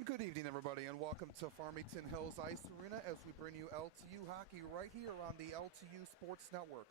And good evening, everybody, and welcome to Farmington Hills Ice Arena as we bring you LTU hockey right here on the LTU Sports Network.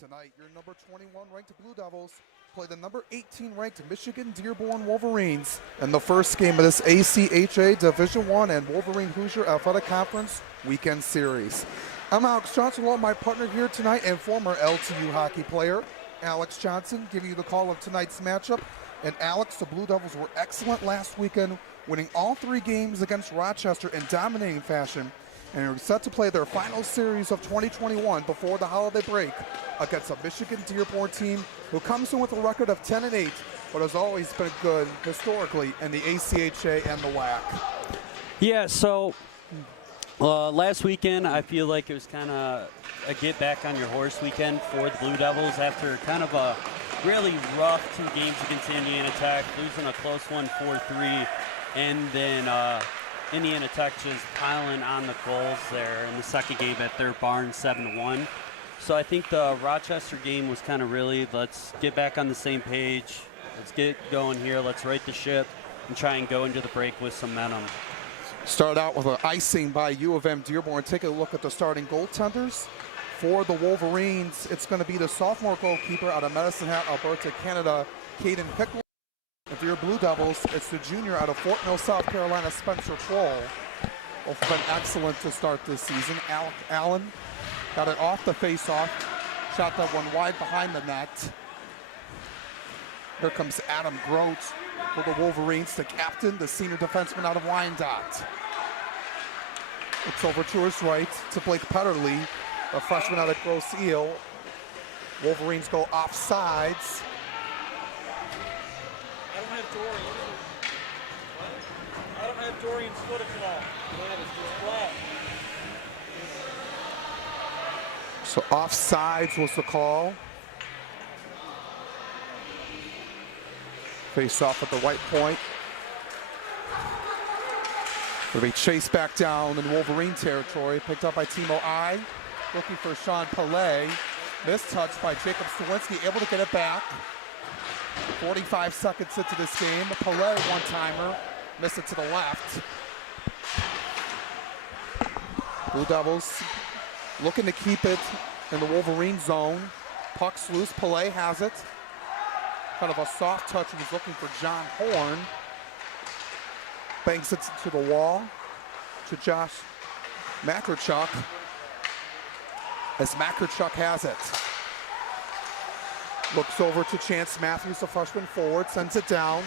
Tonight, your number 21 ranked Blue Devils play the number 18 ranked Michigan Dearborn Wolverines in the first game of this ACHA Division I and Wolverine Hoosier Athletic Conference Weekend Series. I'm Alex Johnson, along with my partner here tonight and former LTU hockey player, Alex Johnson, giving you the call of tonight's matchup. And Alex, the Blue Devils were excellent last weekend, winning all three games against Rochester in dominating fashion, and are set to play their final series of 2021 before the holiday break against a Michigan Dearborn team who comes in with a record of 10-8, but has always been good historically in the ACHA and the WAC. Yeah, so last weekend I feel like it was kind of a get back on your horse weekend for the Blue Devils after kind of a really rough 2 games against Indiana Tech, losing a close one 4-3, and then Indiana Tech just piling on the goals there in the second game at their barn 7-1. So I think the Rochester game was kind of really, let's get back on the same page, let's get going here, let's right the ship and try and go into the break with some momentum. Start out with an icing by UM-Dearborn. Take a look at the starting goaltenders. For the Wolverines, it's going to be the sophomore goalkeeper out of Medicine Hat, Alberta, Canada, Caden Pickle. And for your Blue Devils, it's the junior out of Fort Mill, South Carolina, Spencer Kroll. Both have been excellent to start this season. Alec Allen got it off the face-off, shot that one wide behind the net. Here comes Adam Grote for the Wolverines, the captain, the senior defenseman out of Wyandotte. It's over to his right to Blake Petterly, a freshman out of Grosse Ile. Wolverines go offsides. I don't have Dorian's footage at all. So offsides was the call. Face off at the right point. Will be chased back down in Wolverine territory, picked up by Timo I. Looking for Sean Pillay. Missed touch by Jacob Stawinski, able to get it back. 45 seconds into this game. Pillay one-timer, missed it to the left. Blue Devils looking to keep it in the Wolverine zone. Puck's loose, Pillay has it. Kind of a soft touch, he was looking for John Horn. Banks it to the wall to Josh Makarchuk. As Makarchuk has it. Looks over to Chance Matthews, the freshman forward, sends it down.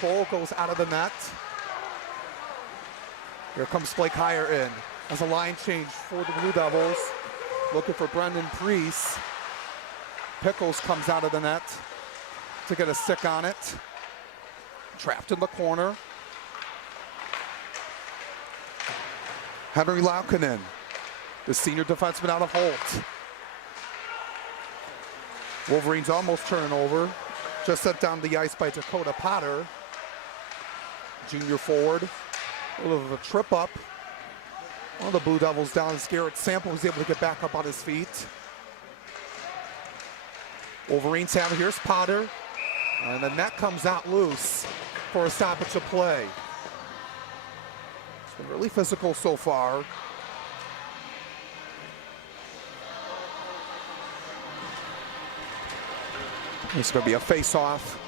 Cole goes out of the net. Here comes Blake Heyer in as a line change for the Blue Devils. Looking for Brendan Priest. Pickles comes out of the net to get a stick on it. Trapped in the corner. Henry Laukkonen, the senior defenseman out of Holt. Wolverines almost turning over. Just set down the ice by Dakota Potter. Junior forward. A little bit of a trip up. One of the Blue Devils down as Garrett Sample was able to get back up on his feet. Wolverines have it. Here's Potter. And the net comes out loose for a stoppage of play. It's been really physical so far. It's going to be a face-off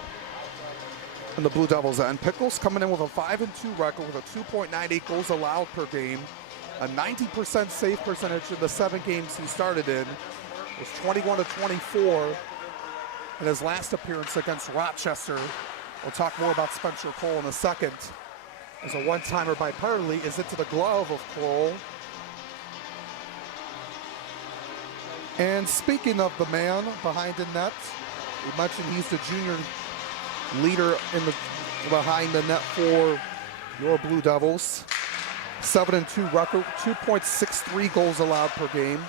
on the Blue Devils end. Pickles coming in with a 5-2 record with a 2.98 goals allowed per game, a 90% save percentage in the 7 games he started in. It was 21-24 in his last appearance against Rochester. We'll talk more about Spencer Cole in a second. As a one-timer by Perley is into the glove of Cole. And speaking of the man behind the net, we mentioned he's the junior leader in the behind the net for your Blue Devils. 7-2 record, 2.63 goals allowed per game.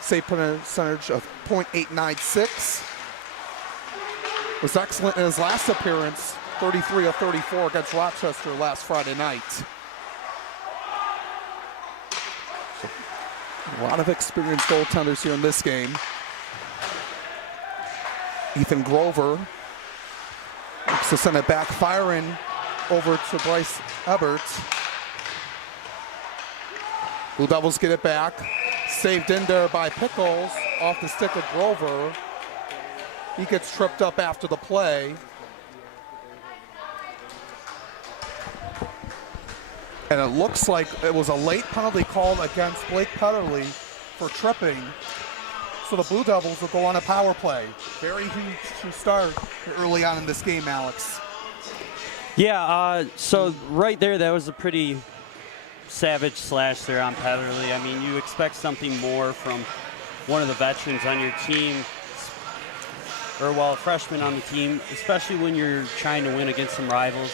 Save percentage of .896. Was excellent in his last appearance, 33 of 34 against Rochester last Friday night. So, a lot of experienced goaltenders here in this game. Ethan Grover looks to send it back, firing over to Bryce Ebert. Blue Devils get it back. Saved in there by Pickles off the stick of Grover. He gets tripped up after the play. And it looks like it was a late penalty called against Blake Petterly for tripping. So the Blue Devils will go on a power play. Very huge to start early on in this game, Alex. Yeah, so right there, that was a pretty savage slash there on Petterly. I mean, you expect something more from one of the veterans on your team, or well, a freshman on the team, especially when you're trying to win against some rivals.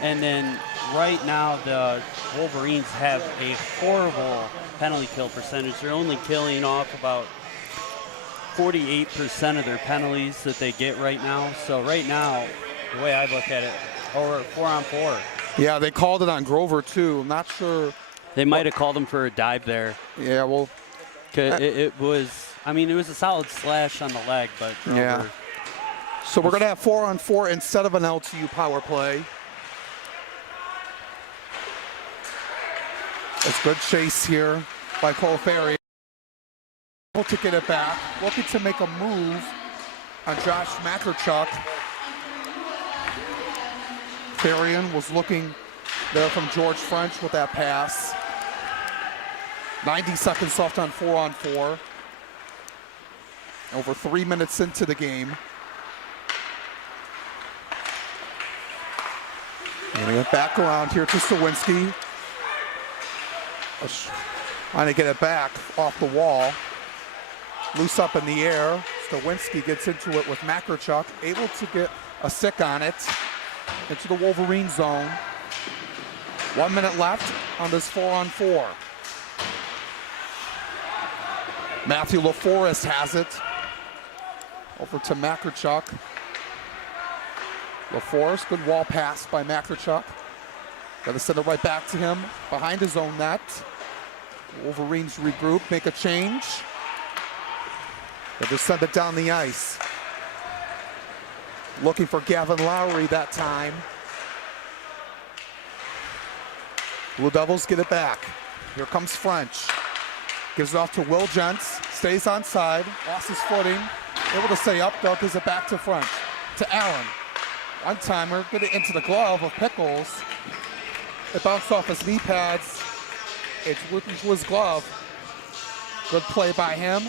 And then right now, the Wolverines have a horrible penalty kill percentage. They're only killing off about 48% of their penalties that they get right now. So right now, the way I look at it, or 4-on-4. Yeah, they called it on Grover too. I'm not sure. They might have called him for a dive there. Yeah, well. It was, I mean, it was a solid slash on the leg, but Grover. Yeah. So we're going to have 4-on-4 instead of an LTU power play. It's good chase here by Cole Ferry. To get it back, looking to make a move on Josh Makarchuk. Farian was looking there from George French with that pass. 90 seconds left on 4-on-4. Over 3 minutes into the game. And we get back around here to Stawinski. Trying to get it back off the wall. Loose up in the air. Stawinski gets into it with Makarchuk, able to get a stick on it into the Wolverine zone. 1 minute left on this 4-on-4. Matthew LaForest has it. Over to Makarchuk. LaForest, good wall pass by Makarchuk. Got to send it right back to him behind his own net. Wolverines regroup, make a change. They just send it down the ice. Looking for Gavin Lowry that time. Blue Devils get it back. Here comes French. Gives it off to Will Gents. Stays on side. Lost his footing. Able to stay up though, gives it back to French. To Allen. One-timer. Get it into the glove of Pickles. It bounced off his knee pads. It's into his glove. Good play by him.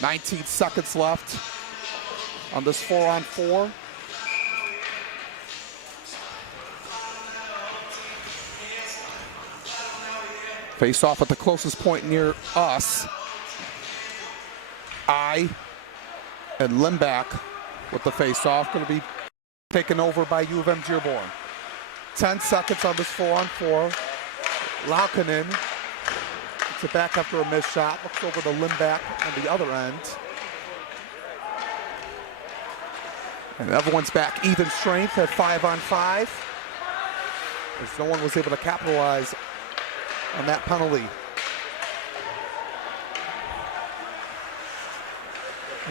19 seconds left on this 4-on-4. Face off at the closest point near us. I and Limbach with the face off, going to be taken over by UM-Dearborn. 10 seconds on this 4-on-4. Laukkanen gets it back after a missed shot. Looks over to Limbach on the other end. And everyone's back even strength at 5-on-5. As no one was able to capitalize on that penalty.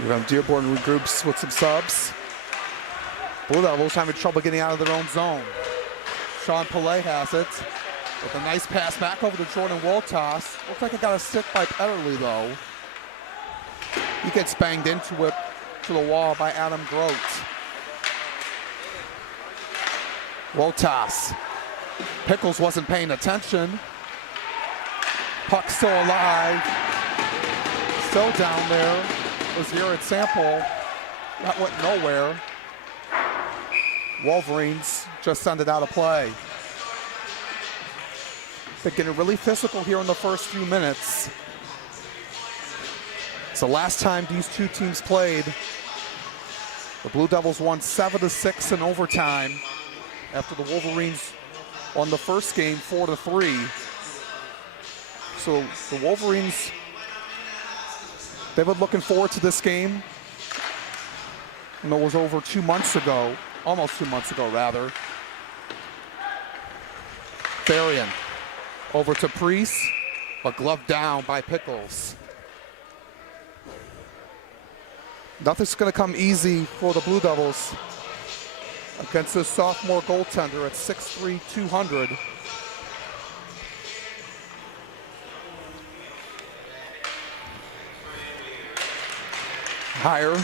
UM-Dearborn regroups with some subs. Blue Devils having trouble getting out of their own zone. Sean Pillay has it with a nice pass back over to Jordan Woltoss. Looks like it got a stick by Petterly though. He gets banged into it to the wall by Adam Grote. Woltoss. Pickles wasn't paying attention. Puck still alive. Still down there. Was Jared Sample. That went nowhere. Wolverines just send it out of play. They're getting really physical here in the first few minutes. It's the last time these two teams played. The Blue Devils won 7-6 in overtime after the Wolverines won the first game 4-3. So the Wolverines, they've been looking forward to this game. And it was over 2 months ago, almost 2 months ago rather. Farian over to Priest, but gloved down by Pickles. Nothing's gonna come easy for the Blue Devils against this sophomore goaltender at 6'3", 200. Higher,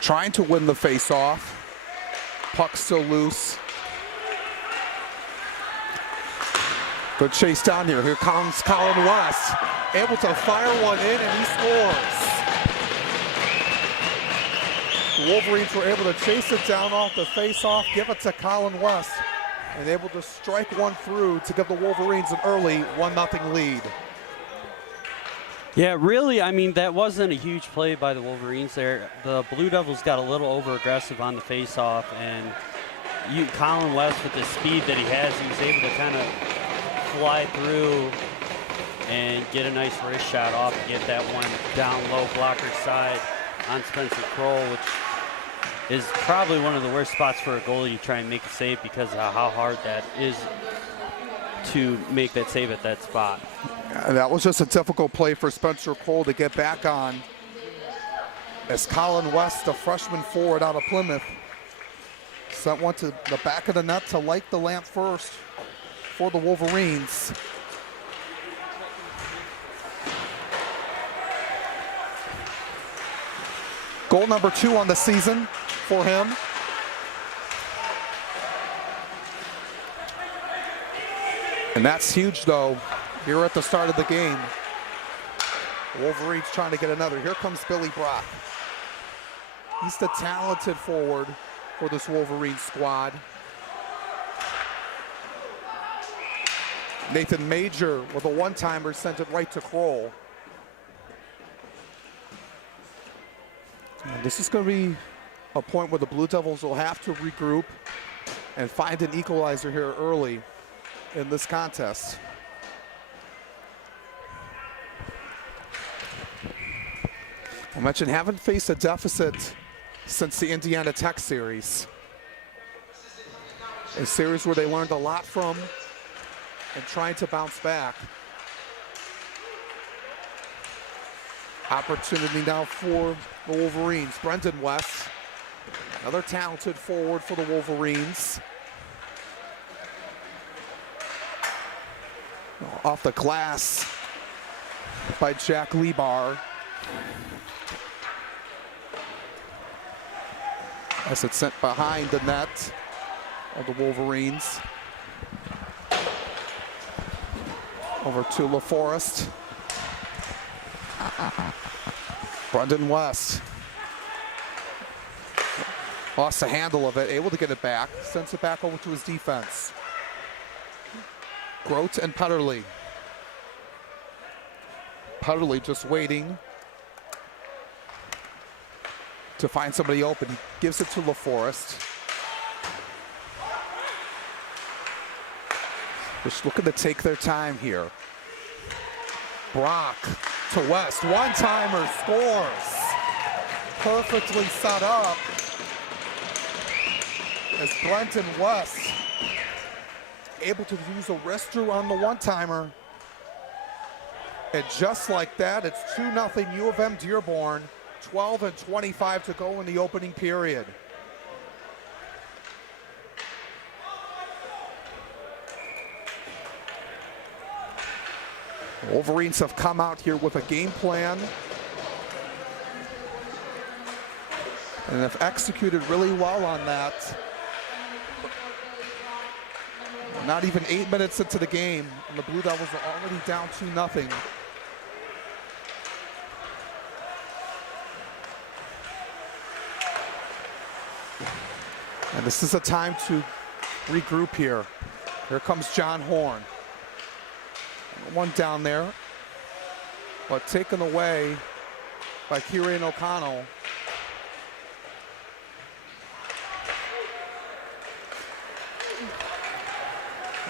trying to win the face-off. Puck still loose. Good chase down here. Here comes Colin West, able to fire one in, and he scores. The Wolverines were able to chase it down off the face-off, give it to Colin West, and able to strike one through to give the Wolverines an early 1-0 lead. Yeah, really, I mean, that wasn't a huge play by the Wolverines there. The Blue Devils got a little over-aggressive on the face-off, and Colin West, with the speed that he has, he was able to kind of fly through and get a nice wrist shot off and get that one down low blocker side on Spencer Kroll, which is probably one of the worst spots for a goalie to try and make a save because of how hard that is to make that save at that spot. That was just a difficult play for Spencer Kroll to get back on, as Colin West, the freshman forward out of Plymouth, sent one to the back of the net to light the lamp first for the Wolverines. Goal number 2 on the season for him. And that's huge, though, here at the start of the game. Wolverines trying to get another. Here comes Billy Brock. He's the talented forward for this Wolverine squad. Nathan Major with a one-timer sent it right to Kroll. And this is going to be a point where the Blue Devils will have to regroup and find an equalizer here early in this contest. I mentioned haven't faced a deficit since the Indiana Tech series. A series where they learned a lot from and trying to bounce back. Opportunity now for the Wolverines. Brendan West, another talented forward for the Wolverines. Off the glass by Jack Lebar. As it's sent behind the net of the Wolverines. Over to LaForest. Brendan West. Lost the handle of it, able to get it back. Sends it back over to his defense. Grote and Petterly. Petterly just waiting to find somebody open. He gives it to LaForest. Just looking to take their time here. Brock to West. One-timer scores. Perfectly set up. As Brenton West able to use a wrister on the one-timer. And just like that, it's 2-0 U of M-Dearborn. 12:25 to go in the opening period. Wolverines have come out here with a game plan and have executed really well on that. Not even 8 minutes into the game, and the Blue Devils are already down 2-0. And this is a time to regroup here. Here comes John Horn. One down there, but taken away by Kieran O'Connell.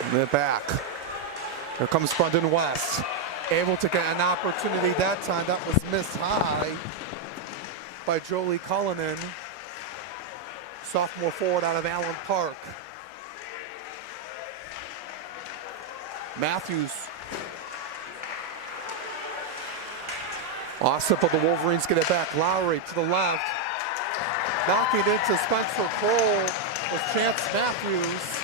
And they're back. Here comes Brendan West. Able to get an opportunity that time. That was missed high by Jolie Cullinan. Sophomore forward out of Allen Park. Matthews. Awesome, but the Wolverines get it back. Lowry to the left. Knocking into Spencer Kroll. was Chance Matthews.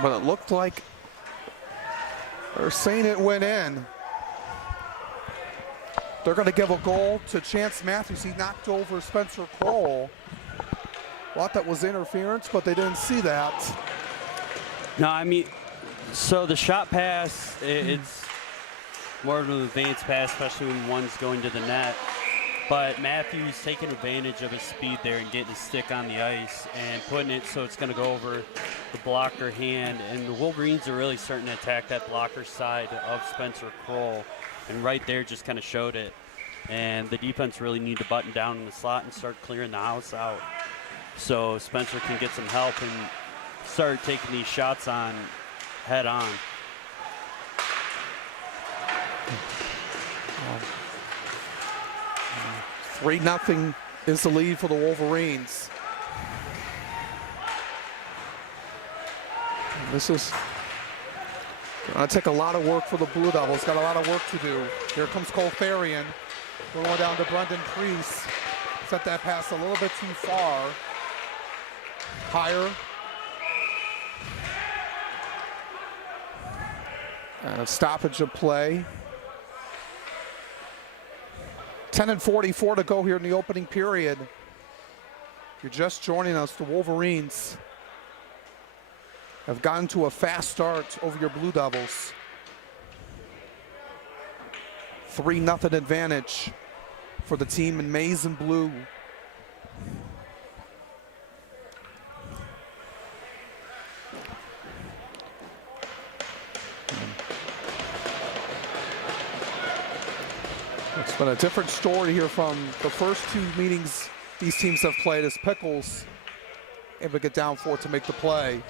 But it looked like they're saying it went in. They're going to give a goal to Chance Matthews. He knocked over Spencer Kroll. Thought that was interference, but they didn't see that. No, I mean, so the shot pass, it's more of an advanced pass, especially when one's going to the net. But Matthews taking advantage of his speed there and getting his stick on the ice and putting it so it's going to go over the blocker hand. And the Wolverines are really starting to attack that blocker side of Spencer Kroll. And right there just kind of showed it. And the defense really need to button down in the slot and start clearing the house out, so Spencer can get some help and start taking these shots on head on. 3-0 is the lead for the Wolverines. This is going to take a lot of work for the Blue Devils. Got a lot of work to do. Here comes Cole Farian. Going down to Brendan Priest. Set that pass a little bit too far. Higher. And a stoppage of play. 10:44 to go here in the opening period. If you're just joining us, the Wolverines have gotten to a fast start over your Blue Devils. 3-0 advantage for the team in maize and blue. It's been a different story here from the first two meetings these teams have played, as Pickles able to get down for it to make the play.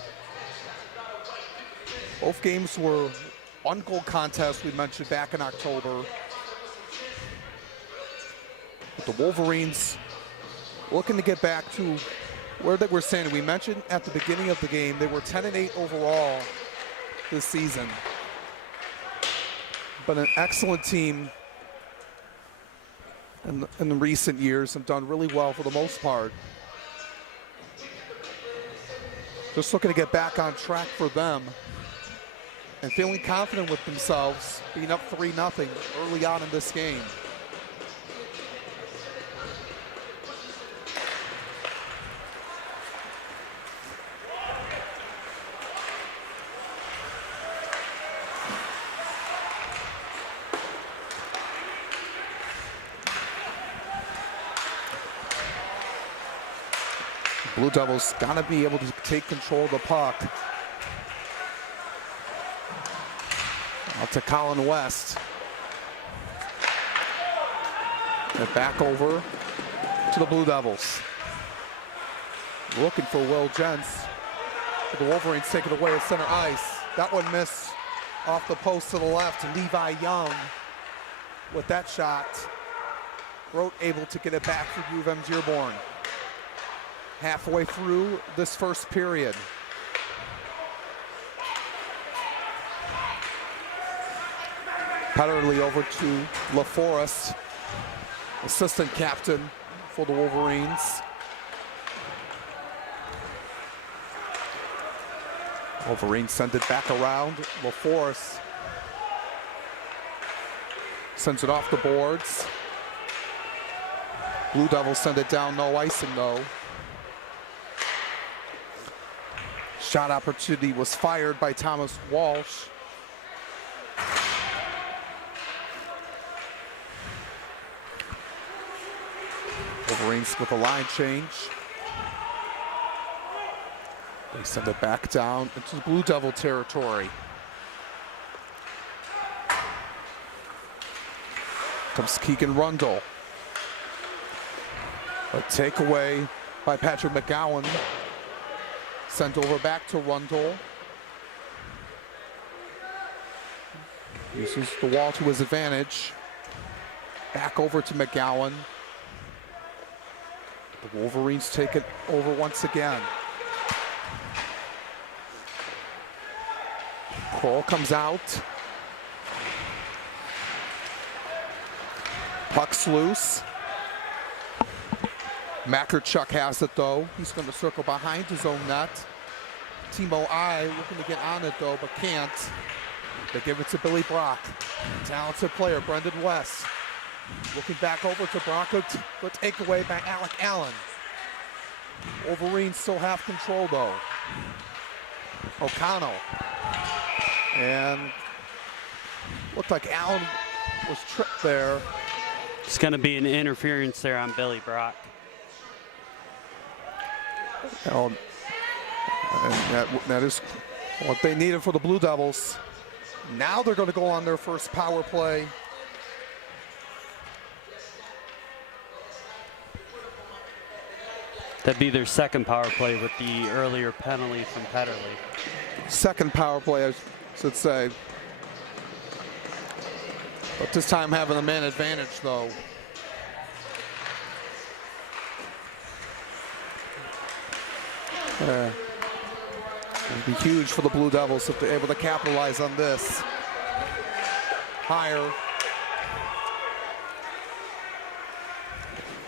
Both games were one-goal contests we mentioned back in October. But the Wolverines looking to get back to where they were saying. We mentioned at the beginning of the game they were 10-8 overall this season. But an excellent team in the recent years, have done really well for the most part. Just looking to get back on track for them and feeling confident with themselves, being up 3-0 early on in this game. Blue Devils gotta be able to take control of the puck. Out to Colin West. And back over to the Blue Devils. Looking for Will Jentz. The Wolverines take it away at center ice. That one missed off the post to the left. Levi Young with that shot. Grote able to get it back for UM-Dearborn. Halfway through this first period. Petterly over to LaForest, assistant captain for the Wolverines. Wolverines send it back around. LaForest sends it off the boards. Blue Devils send it down, no icing though. Shot opportunity was fired by Thomas Walsh. Wolverines with a line change. They send it back down into the Blue Devil territory. Comes Keegan Rundle. A takeaway by Patrick McGowan. Sent over back to Rundle. Uses the wall to his advantage. Back over to McGowan. The Wolverines take it over once again. Kroll comes out. Puck's loose. Makarchuk has it though. He's going to circle behind his own net. Timo I looking to get on it though, but can't. They give it to Billy Brock. Talented player, Brendan West. Looking back over to Brock. Good takeaway by Alec Allen. Wolverines still have control though. O'Connell. And looked like Allen was tripped there. It's going to be an interference there on Billy Brock. And that is what they needed for the Blue Devils. Now they're going to go on their first power play. That'd be their second power play with the earlier penalty from Petterly. Second power play, I should say. But this time having a man advantage, though. It'd be huge for the Blue Devils if they're able to capitalize on this. Higher.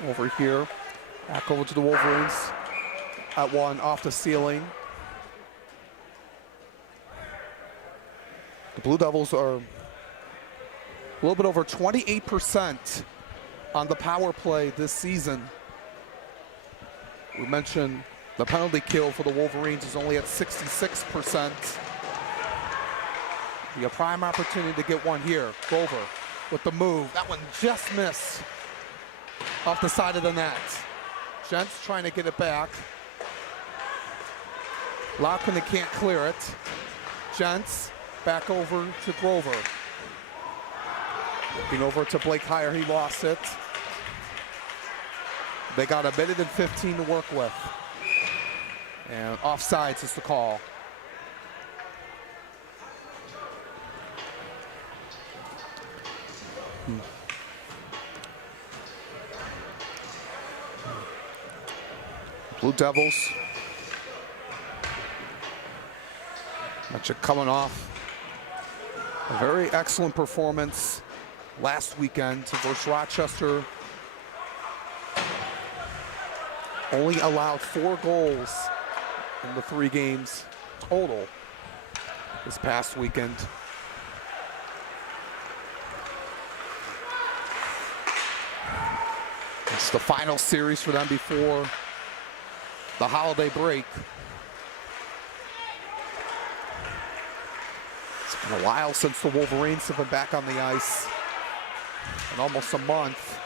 Over here. Back over to the Wolverines. At one, off the ceiling. The Blue Devils are a little bit over 28% on the power play this season. We mentioned the penalty kill for the Wolverines is only at 66%. Be a prime opportunity to get one here. Grover with the move. That one just missed off the side of the net. Gents trying to get it back. Lockman can't clear it. Gents back over to Grover. Looking over to Blake Heyer, he lost it. They got a minute and 15 to work with. And offsides is the call. Blue Devils. Coming off a very excellent performance last weekend versus Rochester. Only allowed 4 goals in the 3 games total this past weekend. It's the final series for them before the holiday break. It's been a while since the Wolverines have been back on the ice, in almost a month.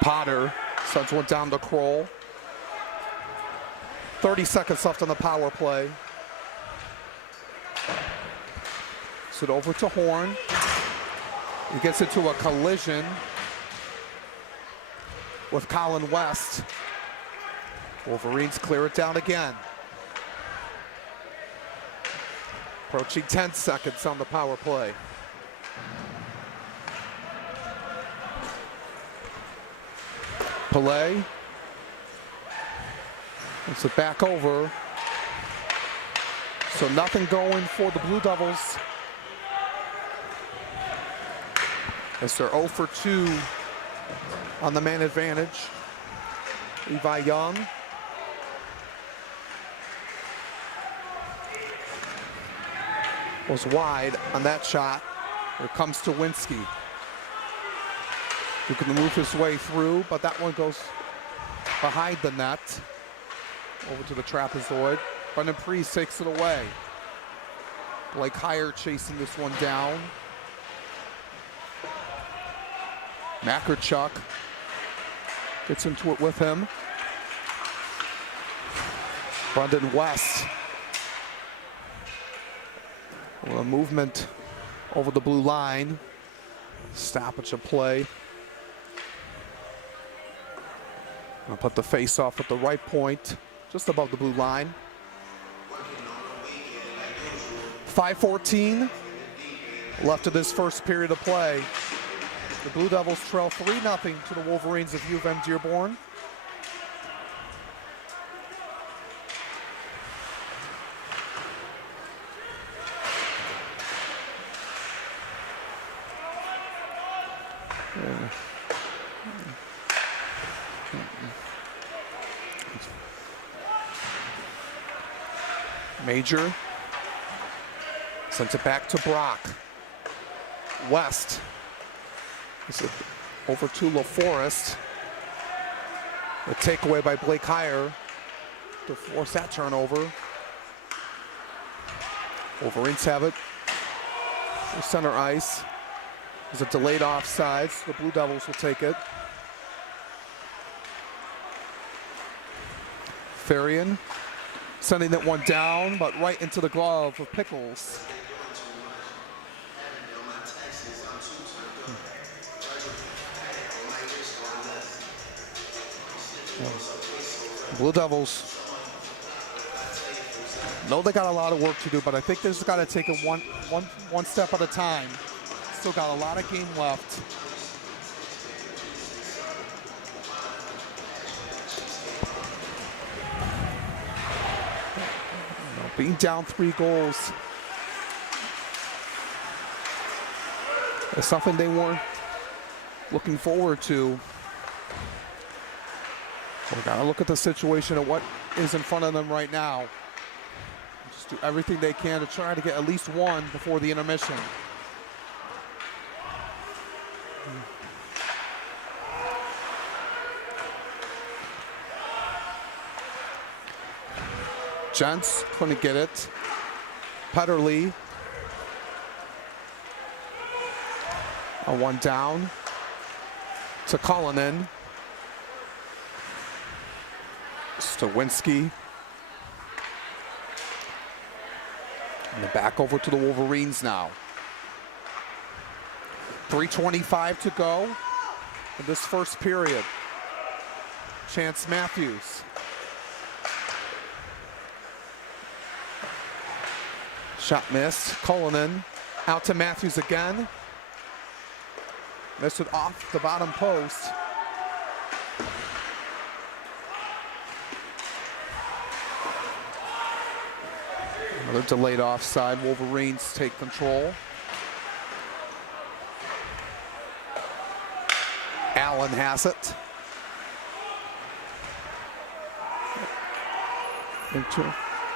Potter sends one down to Kroll. 30 seconds left on the power play. Sit over to Horn. He gets into a collision with Colin West. Wolverines clear it down again. Approaching 10 seconds on the power play. Pillay. Puts it back over. So nothing going for the Blue Devils. As they're 0 for 2 on the man advantage. Levi Young. Was wide on that shot. Here comes Stawinski. Who can move his way through, but that one goes behind the net. Over to the trapezoid. Brendan Priest takes it away. Blake Heyer chasing this one down. Makarchuk gets into it with him. Brendan West. With a movement over the blue line. Stoppage of play. I'll put the face off at the right point, just above the blue line. 5:14 left of this first period of play. The Blue Devils trail 3-0 to the Wolverines of UM-Dearborn. Major sends it back to Brock. West. Is it over to LaForest. A takeaway by Blake Heyer to force that turnover. Wolverines have it. Center ice. There's a delayed offside, so the Blue Devils will take it. Farian sending that one down, but right into the glove of Pickles. Blue Devils know they got a lot of work to do, but I think they just got to take it one step at a time. Still got a lot of game left. Being down 3 goals is something they weren't looking forward to. We gotta look at the situation of what is in front of them right now. Just do everything they can to try to get at least one before the intermission. Gents couldn't get it. Petterly. A one down to Cullinan. Stawinski. And the back over to the Wolverines now. 3:25 to go in this first period. Chance Matthews. Shot missed. Cullinan out to Matthews again. Missed it off the bottom post. Another delayed offside. Wolverines take control. Allen has it.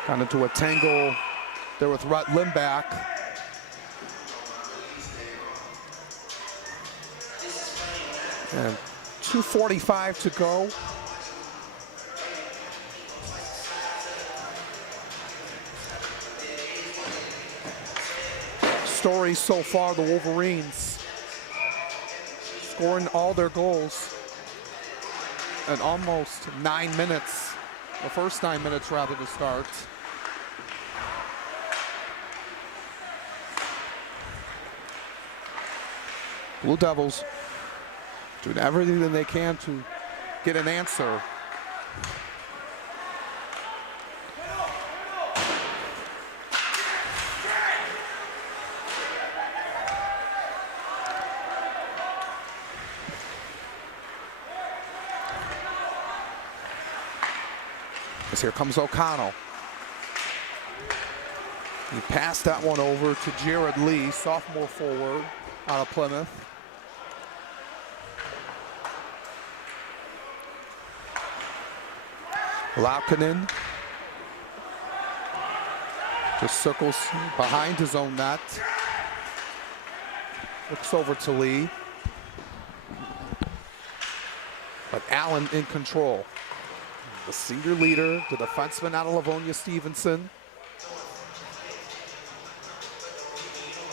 Got into a tangle there with Rhett Limback. And 2:45 to go. Story so far, the Wolverines scoring all their goals in almost 9 minutes. The first 9 minutes rather to start. Blue Devils doing everything that they can to get an answer. As here comes O'Connell. He passed that one over to Jared Lee, sophomore forward out of Plymouth. Laukkanen just circles behind his own net. Looks over to Lee. But Allen in control. The senior leader, the defenseman out of Livonia Stevenson.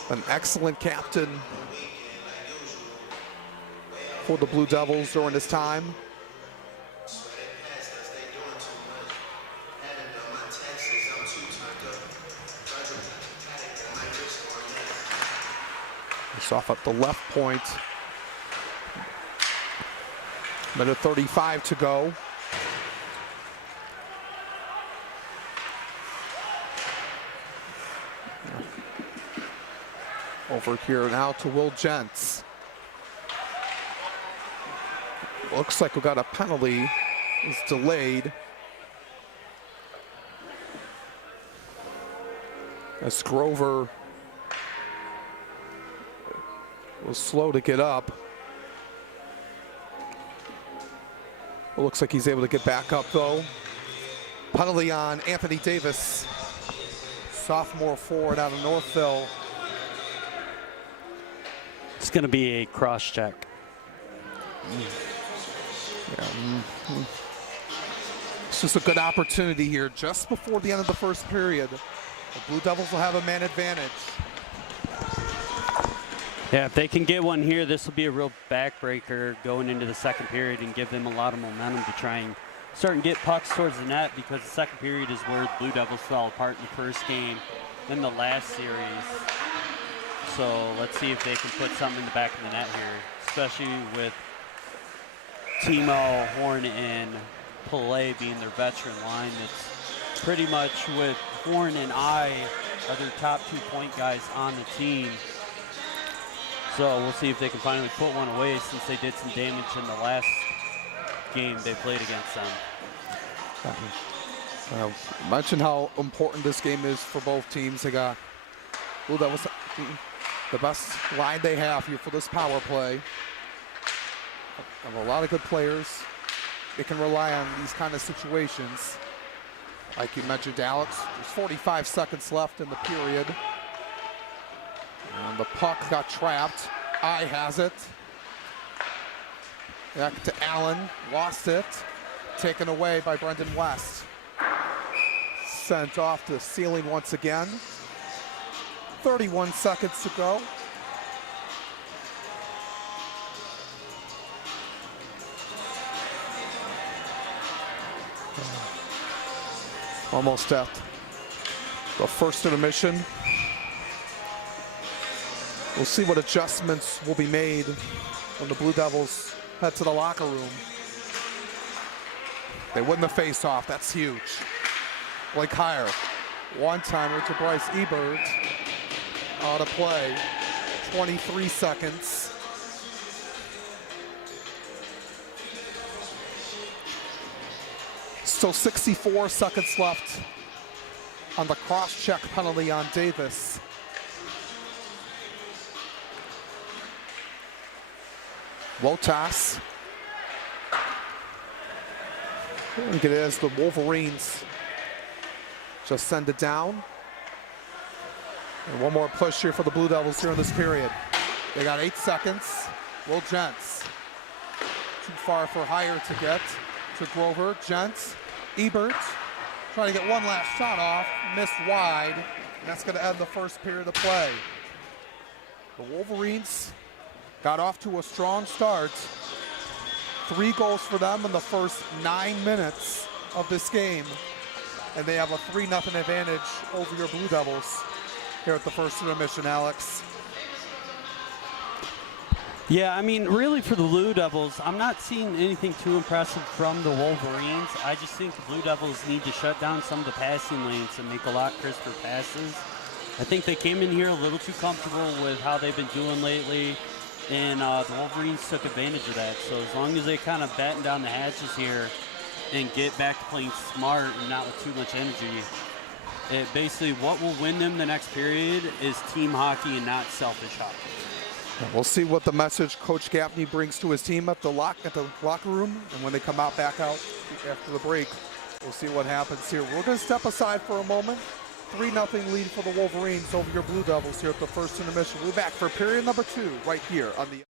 An excellent captain for the Blue Devils during this time. It's off at the left point. Minute 35 to go. Over here now to Will Gents. Looks like we got a penalty. It's delayed. As Grover was slow to get up. It looks like he's able to get back up, though. Penalty on Anthony Davis, sophomore forward out of Northville. It's going to be a cross check. It's just a good opportunity here just before the end of the first period. The Blue Devils will have a man advantage. Yeah, if they can get one here, this will be a real backbreaker going into the second period and give them a lot of momentum to try and start and get pucks towards the net, because the second period is where the Blue Devils fell apart in the first game, then the last series. So let's see if they can put something in the back of the net here, especially with Timo, Horn, and Pillay being their veteran line. It's pretty much with Horn and I are their top 2 point guys on the team. So we'll see if they can finally put one away, since they did some damage in the last game they played against them. Mention how important this game is for both teams. They got Blue Devils, the best line they have here for this power play. Have a lot of good players they can rely on in these kind of situations. Like you mentioned, Alex, there's 45 seconds left in the period. And the puck got trapped. I has it. Back to Allen, lost it. Taken away by Brendan West. Sent off to the ceiling once again. 31 seconds to go. Almost at the first intermission. We'll see what adjustments will be made when the Blue Devils head to the locker room. They win the face-off. That's huge. Blake Heyer, one-timer to Bryce Ebert. Out of play. 23 seconds. Still 64 seconds left on the cross-check penalty on Davis. Wotas. I think it is the Wolverines just send it down. And one more push here for the Blue Devils here in this period. They got 8 seconds. Will Gents. Too far for Heyer to get to Grover. Gents. Ebert trying to get one last shot off. Missed wide. And that's going to end the first period of play. The Wolverines got off to a strong start. 3 goals for them in the first 9 minutes of this game. And they have a 3-0 advantage over your Blue Devils here at the first intermission, Alex. Yeah, I mean, really for the Blue Devils, I'm not seeing anything too impressive from the Wolverines. I just think the Blue Devils need to shut down some of the passing lanes and make a lot crisper passes. I think they came in here a little too comfortable with how they've been doing lately, and the Wolverines took advantage of that. So as long as they kind of batten down the hatches here and get back to playing smart and not with too much energy, it basically what will win them the next period is team hockey and not selfish hockey. We'll see what the message Coach Gaffney brings to his team at the locker room, and when they come out back out after the break, we'll see what happens here. We're going to step aside for a moment. 3-0 lead for the Wolverines over your Blue Devils here at the first intermission. We'll be back for period number 2 right here on the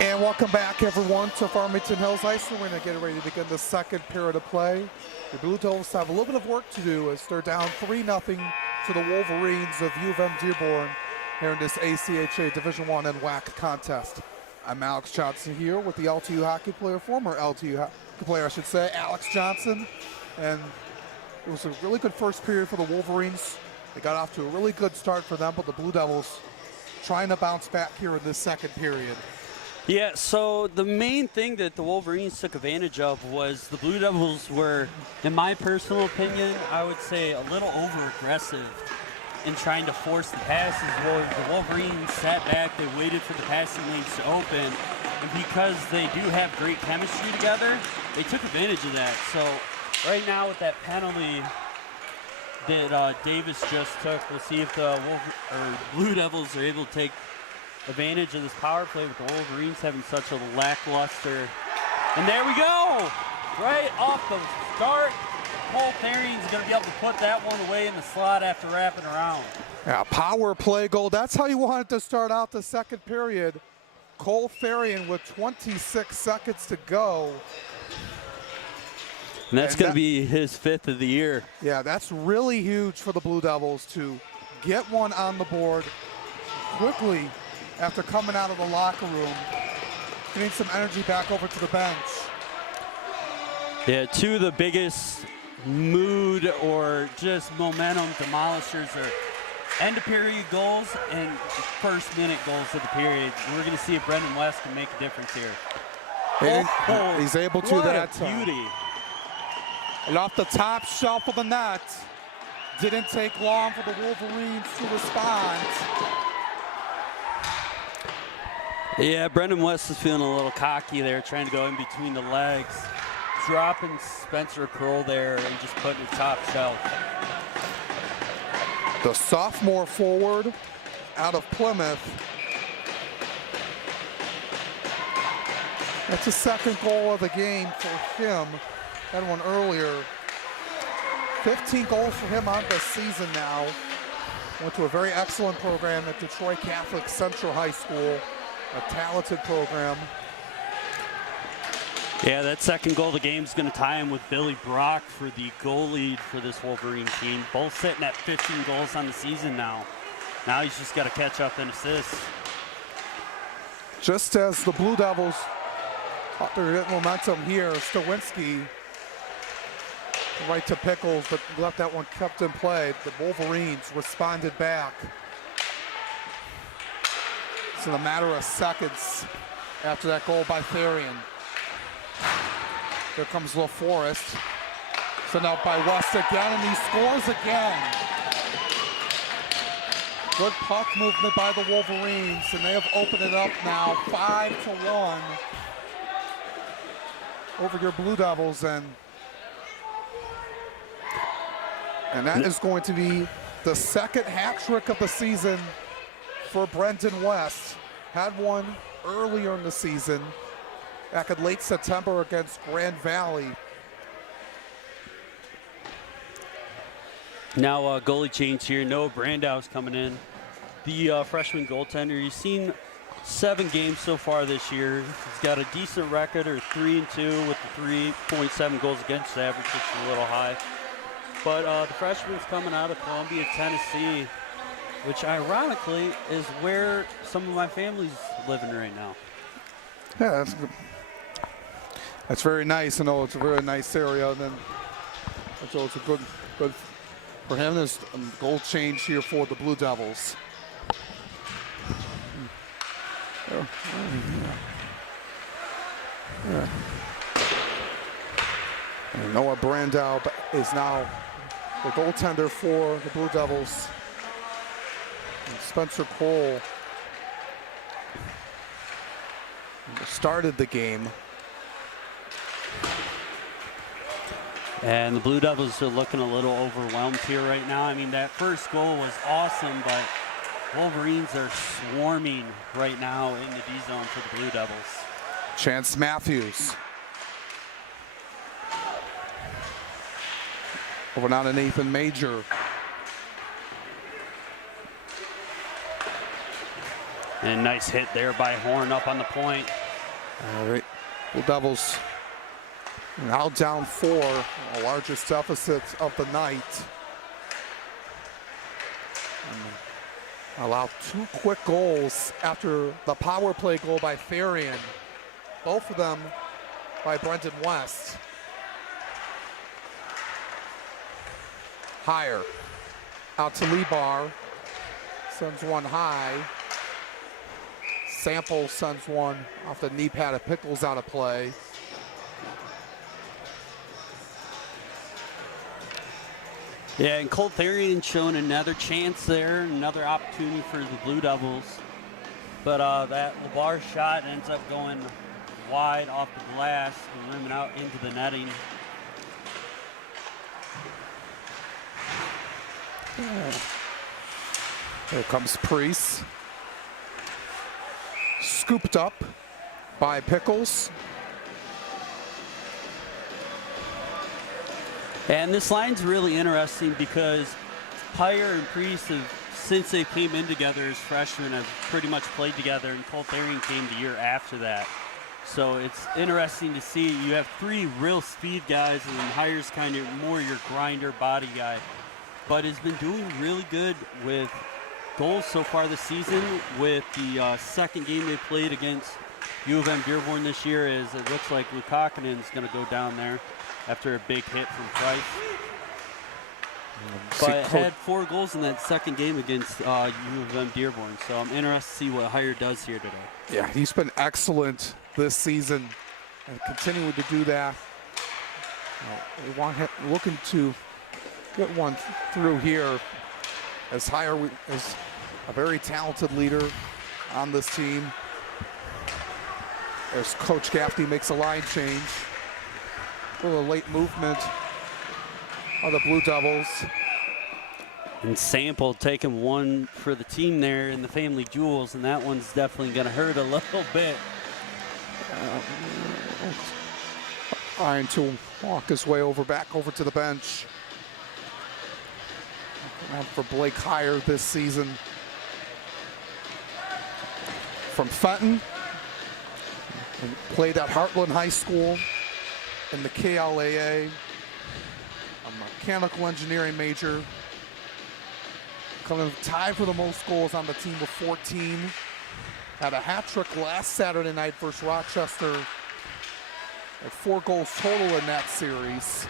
And welcome back, everyone, to Farmington Hills Ice Arena. Getting ready to begin the second period of play. The Blue Devils have a little bit of work to do as they're down 3-0 to the Wolverines of UM-Dearborn here in this ACHA Division I and WAC contest. I'm Alex Johnson here with the LTU hockey player, former LTU hockey player, I should say, Alex Johnson. And it was a really good first period for the Wolverines. They got off to a really good start for them, but the Blue Devils trying to bounce back here in this second period. Yeah, so the main thing that the Wolverines took advantage of was the Blue Devils were, in my personal opinion, I would say a little over-aggressive in trying to force the passes. The Wolverines sat back, they waited for the passing lanes to open, and because they do have great chemistry together, they took advantage of that. So right now with that penalty that Davis just took, we'll see if the Blue Devils are able to take advantage of this power play with the Wolverines having such a lackluster. And there we go! Right off the start, Cole Therian's going to be able to put that one away in the slot after wrapping around. Yeah, power play goal. That's how you wanted to start out the second period. Cole Therian with 26 seconds to go. And that's going to be his 5th of the year. Yeah, that's really huge for the Blue Devils to get one on the board quickly after coming out of the locker room, getting some energy back over to the bench. Yeah, two of the biggest mood or just momentum demolishers are end of period goals and first minute goals of the period. We're going to see if Brendan West can make a difference here. He's able to what that a beauty. And off the top shelf of the net. Didn't take long for the Wolverines to respond. Yeah, Brendan West is feeling a little cocky there, trying to go in between the legs. Dropping Spencer Curl there and just putting it top shelf. The sophomore forward out of Plymouth. That's the second goal of the game for him. Had one earlier. 15 goals for him on the season now. Went to a very excellent program at Detroit Catholic Central High School. A talented program. Yeah, that second goal of the game is going to tie him with Billy Brock for the goal lead for this Wolverine team. Both sitting at 15 goals on the season now. Now he's just got to catch up in assists. Just as the Blue Devils, they're getting momentum here, Stawinski right to Pickles, but left that one kept in play. The Wolverines responded back. It's in a matter of seconds after that goal by Therian. Here comes LaForest. Sent out by West again, and he scores again. Good puck movement by the Wolverines, and they have opened it up now 5-1 over your Blue Devils. And that is going to be the second hat trick of the season for Brendan West. Had one earlier in the season, back in late September against Grand Valley. Now goalie change here. Noah Brandau's coming in. The freshman goaltender. He's seen 7 games so far this year. He's got a decent record, or 3-2 with the 3.7 goals against average, which is a little high. But the freshman's coming out of Columbia, Tennessee, which ironically is where some of my family's living right now. Yeah, that's good. That's very nice. I know it's a very nice area. And then so it's a good for him. There's a goal change here for the Blue Devils. Yeah. And Noah Brandau is now the goaltender for the Blue Devils. And Spencer Cole started the game. And the Blue Devils are looking a little overwhelmed here right now. I mean, that first goal was awesome, but Wolverines are swarming right now in the D zone for the Blue Devils. Chance Matthews. Over now to Nathan Major. And nice hit there by Horn up on the point. All right. Blue Devils now down 4, the largest deficit of the night. Allowed 2 quick goals after the power play goal by Therian. Both of them by Brendan West. Higher. Out to Lebar. Sends one high. Sample sends one off the knee pad of Pickles out of play. Yeah, and Colt Therian showing another chance there, another opportunity for the Blue Devils. But that LeBar shot ends up going wide off the glass and rimming out into the netting. Here comes Priest. Scooped up by Pickles. And this line's really interesting because Pyre and Priest have, since they came in together as freshmen, have pretty much played together, and Colt Therian came the year after that. So it's interesting to see you have 3 real speed guys, and then Pyre's kind of more your grinder body guy. But has been doing really good with goals so far this season. With the second game they played against UM-Dearborn this year, is it looks like Lukakonen's going to go down there after a big hit from Price. But had 4 goals in that second game against UM-Dearborn, so I'm interested to see what Hire does here today. Yeah, he's been excellent this season and continuing to do that. We want him looking to get one through here, as Hire is a very talented leader on this team. As Coach Gaffney makes a line change. A little late movement of the Blue Devils. And Sample taking one for the team there in the family jewels, and that one's definitely going to hurt a little bit. Trying to walk his way back over to the bench. And for Blake Hire this season. From Fenton. And played at Heartland High School in the KLAA. A mechanical engineering major. Coming tied for the most goals on the team with 14. Had a hat trick last Saturday night versus Rochester. Had 4 goals total in that series.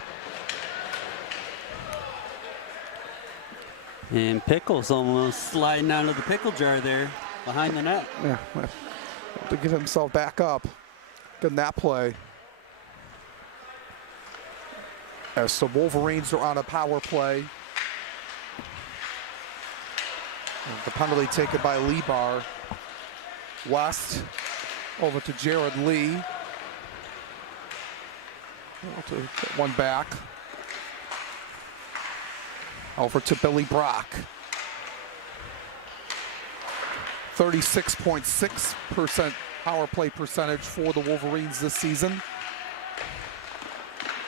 And Pickles almost sliding out of the pickle jar there behind the net. Yeah, to get himself back up. Good in that play. As the Wolverines are on a power play. And the penalty taken by Lebar. West over to Jared Lee. To get one back. Over to Billy Brock. 36.6% power play percentage for the Wolverines this season.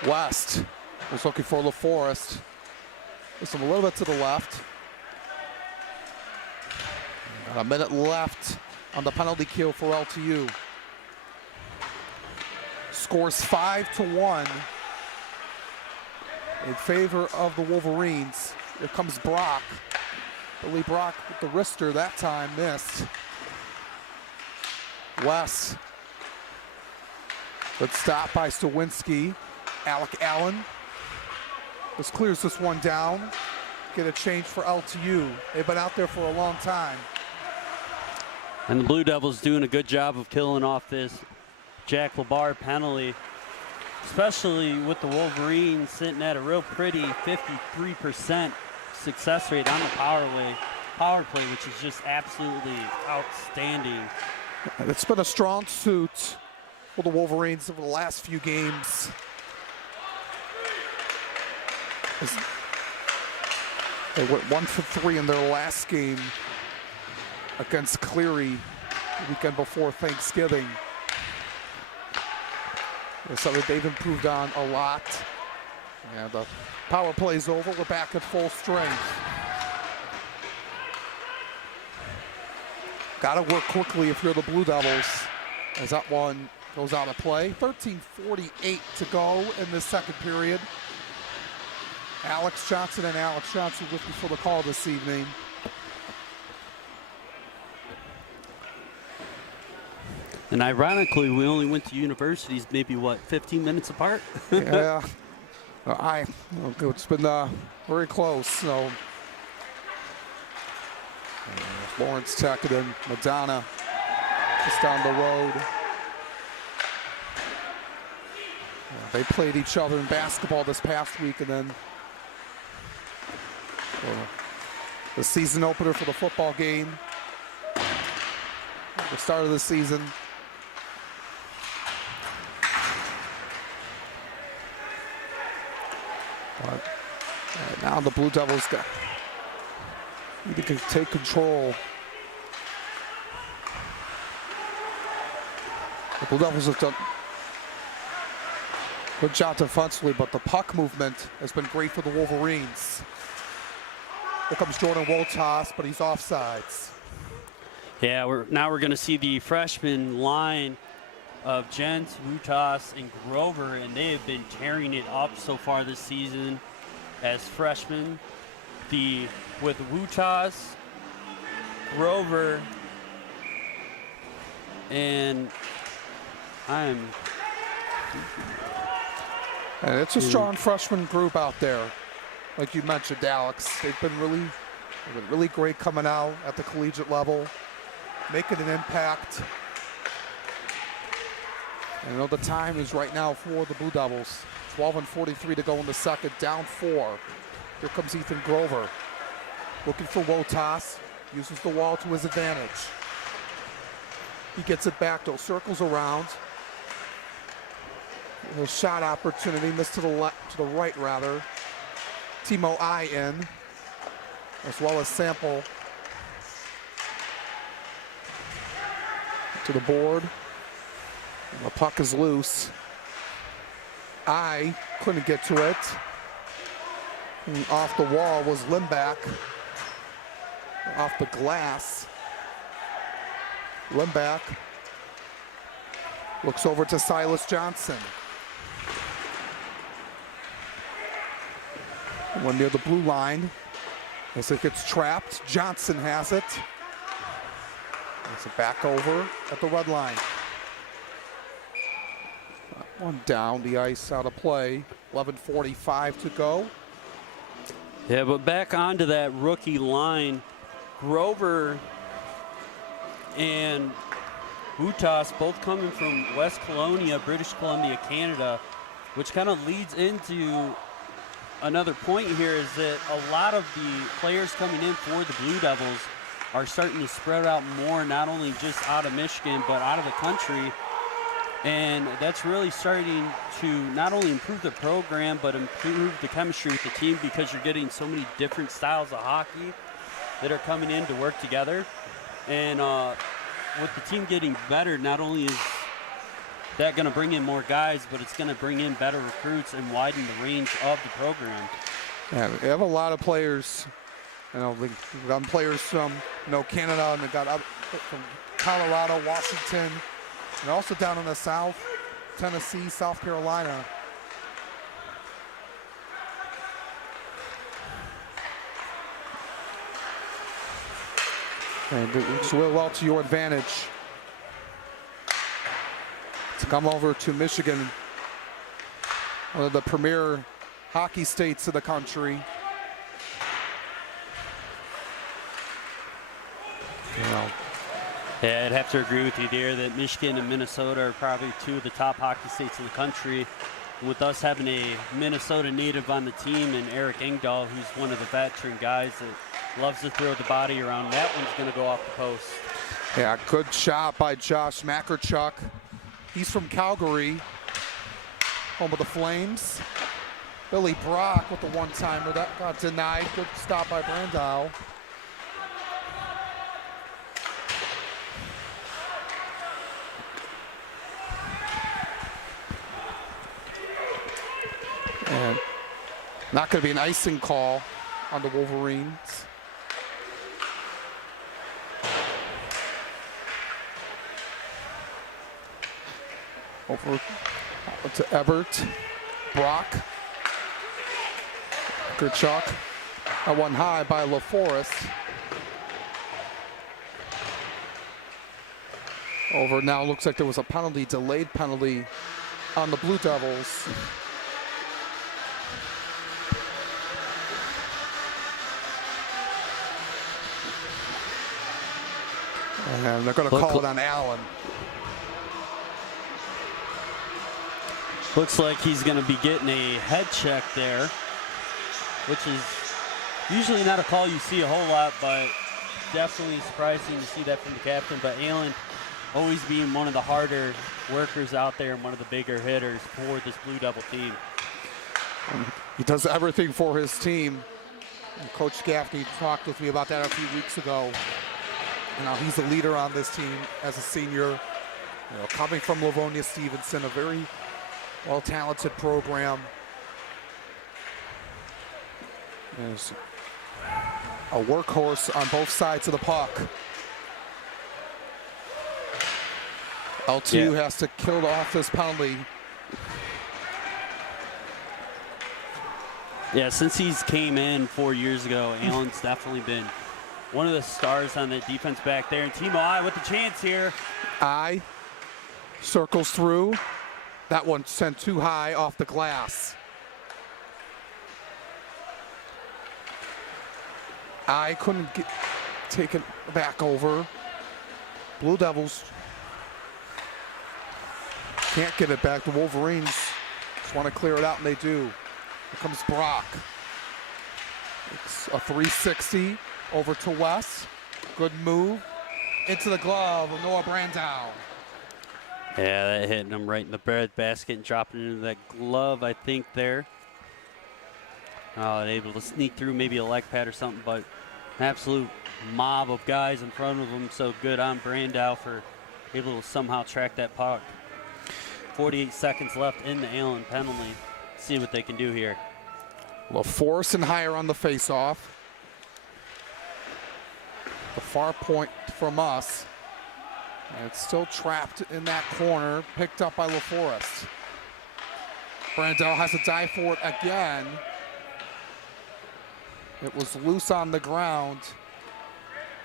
West was looking for LaForest. Just a little bit to the left. Got a minute left on the penalty kill for LTU. Scores 5-1 in favor of the Wolverines. Here comes Brock. Billy Brock with the wrister that time, missed. West. Good stop by Stawinski. Alec Allen. This clears this one down. Get a change for LTU. They've been out there for a long time. And the Blue Devils doing a good job of killing off this Jack LeBar penalty, especially with the Wolverines sitting at a real pretty 53% success rate on the power play, which is just absolutely outstanding. It's been a strong suit for the Wolverines over the last few games. They went 1 for 3 in their last game against Cleary the weekend before Thanksgiving. So they've improved on a lot. And the power play's over. We're back at full strength. Got to work quickly if you're the Blue Devils, as that one goes out of play. 13:48 to go in the second period. Alex Johnson and Alex Johnson with you for the call this evening. And ironically, we only went to universities maybe, 15 minutes apart? Yeah. It's been very close. So Lawrence Tech and then Madonna just down the road. They played each other in basketball this past week, and then the season opener for the football game at the start of the season. But now the Blue Devils need to take control. The Blue Devils have done a good job defensively, but the puck movement has been great for the Wolverines. Here comes Jordan Woltoss, but he's offsides. Yeah, now we're going to see the freshman line of Jens, Wutas, and Grover, and they have been tearing it up so far this season as freshmen. With Wutas, Grover, and and it's a strong freshman group out there, like you mentioned, Alex. They've been really great coming out at the collegiate level, making an impact. And I know the time is right now for the Blue Devils. 12:43 to go in the second, down 4. Here comes Ethan Grover. Looking for Wotas, uses the wall to his advantage. He gets it back though, circles around. A shot opportunity, missed to the right rather. Timo I in, as well as Sample to the board. The puck is loose. I couldn't get to it. And off the wall was Limback. Off the glass. Limback looks over to Silas Johnson. One near the blue line. As it gets trapped, Johnson has it. It's a back over at the red line. One down the ice, out of play. 11:45 to go. Yeah, but back onto that rookie line, Grover and Wutas both coming from West Colonia, British Columbia, Canada, which kind of leads into another point here, is that a lot of the players coming in for the Blue Devils are starting to spread out more, not only just out of Michigan, but out of the country. And that's really starting to not only improve the program, but improve the chemistry with the team, because you're getting so many different styles of hockey that are coming in to work together. And with the team getting better, not only is that going to bring in more guys, but it's going to bring in better recruits and widen the range of the program. Yeah, they have a lot of players. They've got players from Canada, and they got from Colorado, Washington, and also down in the South, Tennessee, South Carolina. And it's really well to your advantage to come over to Michigan, one of the premier hockey states of the country. Yeah, I'd have to agree with you there that Michigan and Minnesota are probably two of the top hockey states in the country. And with us having a Minnesota native on the team, and Eric Engdahl, who's one of the veteran guys that loves to throw the body around, that one's going to go off the post. Yeah, good shot by Josh Makarchuk. He's from Calgary, home of the Flames. Billy Brock with the one-timer. That got denied. Good stop by Brandow. And not going to be an icing call on the Wolverines. Over to Ebert. Brock. Good chuck. That one high by LaForest. Over now, looks like there was a penalty, delayed penalty on the Blue Devils. And they're going to call it on Allen. Looks like he's going to be getting a head check there, which is usually not a call you see a whole lot, but definitely surprising to see that from the captain. But Allen always being one of the harder workers out there and one of the bigger hitters for this Blue Devil team. He does everything for his team. And Coach Gaffney talked with me about that a few weeks ago. You know, he's a leader on this team as a senior. You know, coming from Livonia Stevenson, a very well-talented program. There's a workhorse on both sides of the puck. L2 has to kill off this penalty. Yeah, since he's came in 4 years ago, Allen's definitely been one of the stars on the defense back there. And Timo I with the chance here. I circles through. That one sent too high off the glass. I couldn't take it back over. Blue Devils can't get it back. The Wolverines just want to clear it out, and they do. Here comes Brock. It's a 360 over to West. Good move. Into the glove of Noah Brandow. Yeah, that hitting him right in the bread basket and dropping into that glove, I think, there. Able to sneak through maybe a leg pad or something, but an absolute mob of guys in front of him. So good on Brandow for able to somehow track that puck. 48 seconds left in the Allen penalty. See what they can do here. LaForest and higher on the faceoff. The far point from us. And it's still trapped in that corner, picked up by LaForest. Brandow has to dive for it again. It was loose on the ground.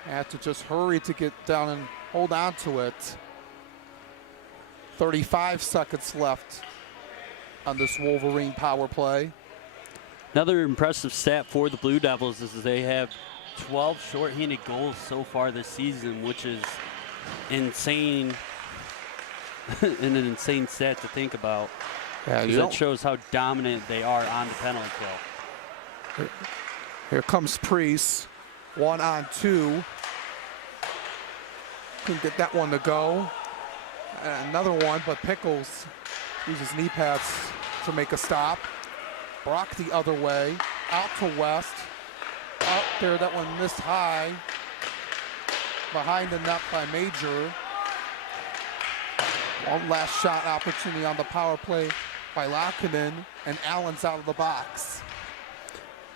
Had to just hurry to get down and hold on to it. 35 seconds left on this Wolverine power play. Another impressive stat for the Blue Devils is they have 12 shorthanded goals so far this season, which is insane. And an insane stat to think about. Yeah, that shows how dominant they are on the penalty kill. Here comes Priest, 1-on-2. Couldn't get that one to go. And another one, but Pickles uses knee pads to make a stop. Brock the other way, out to West. Out there, that one missed high. Behind the net by Major. One last shot opportunity on the power play by Laakkonen, and Allen's out of the box.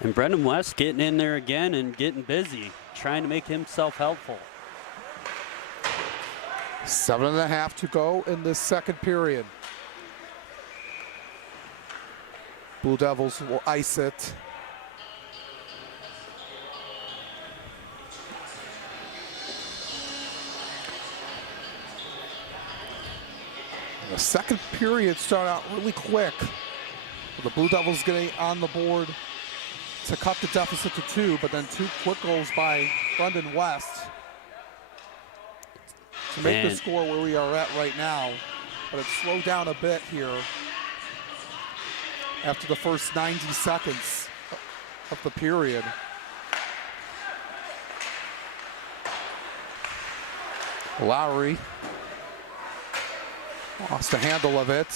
And Brendan West getting in there again and getting busy, trying to make himself helpful. 7.5 to go in this second period. Blue Devils will ice it. The second period started out really quick. The Blue Devils getting on the board to cut the deficit to 2, but then 2 quick goals by Brendan West to make the score where we are at right now. But it slowed down a bit here after the first 90 seconds of the period. Lowry lost the handle of it.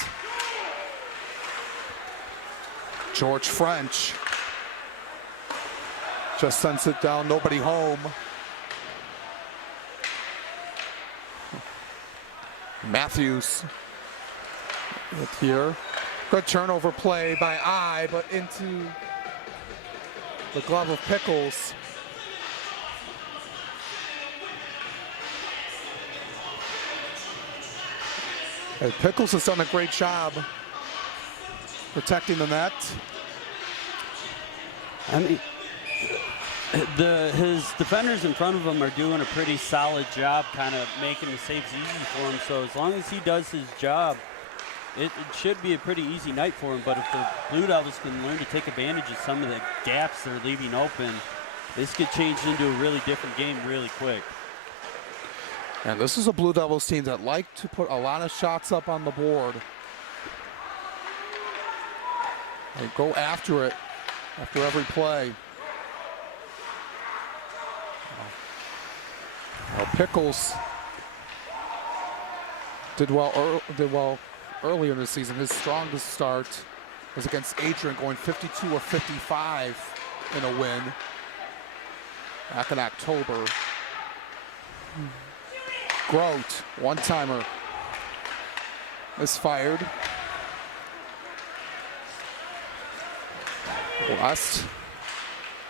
George French just sends it down, nobody home. Matthews here. Good turnover play by I, but into the glove of Pickles. And Pickles has done a great job protecting the net. I mean, his defenders in front of him are doing a pretty solid job kind of making the saves easy for him. So as long as he does his job, it should be a pretty easy night for him. But if the Blue Devils can learn to take advantage of some of the gaps they're leaving open, this could change into a really different game really quick. And this is a Blue Devils team that like to put a lot of shots up on the board. They go after it after every play. Well, Pickles did well earlier in the season. His strongest start was against Adrian, going 52 of 55 in a win back in October. Grote, one-timer, misfired. West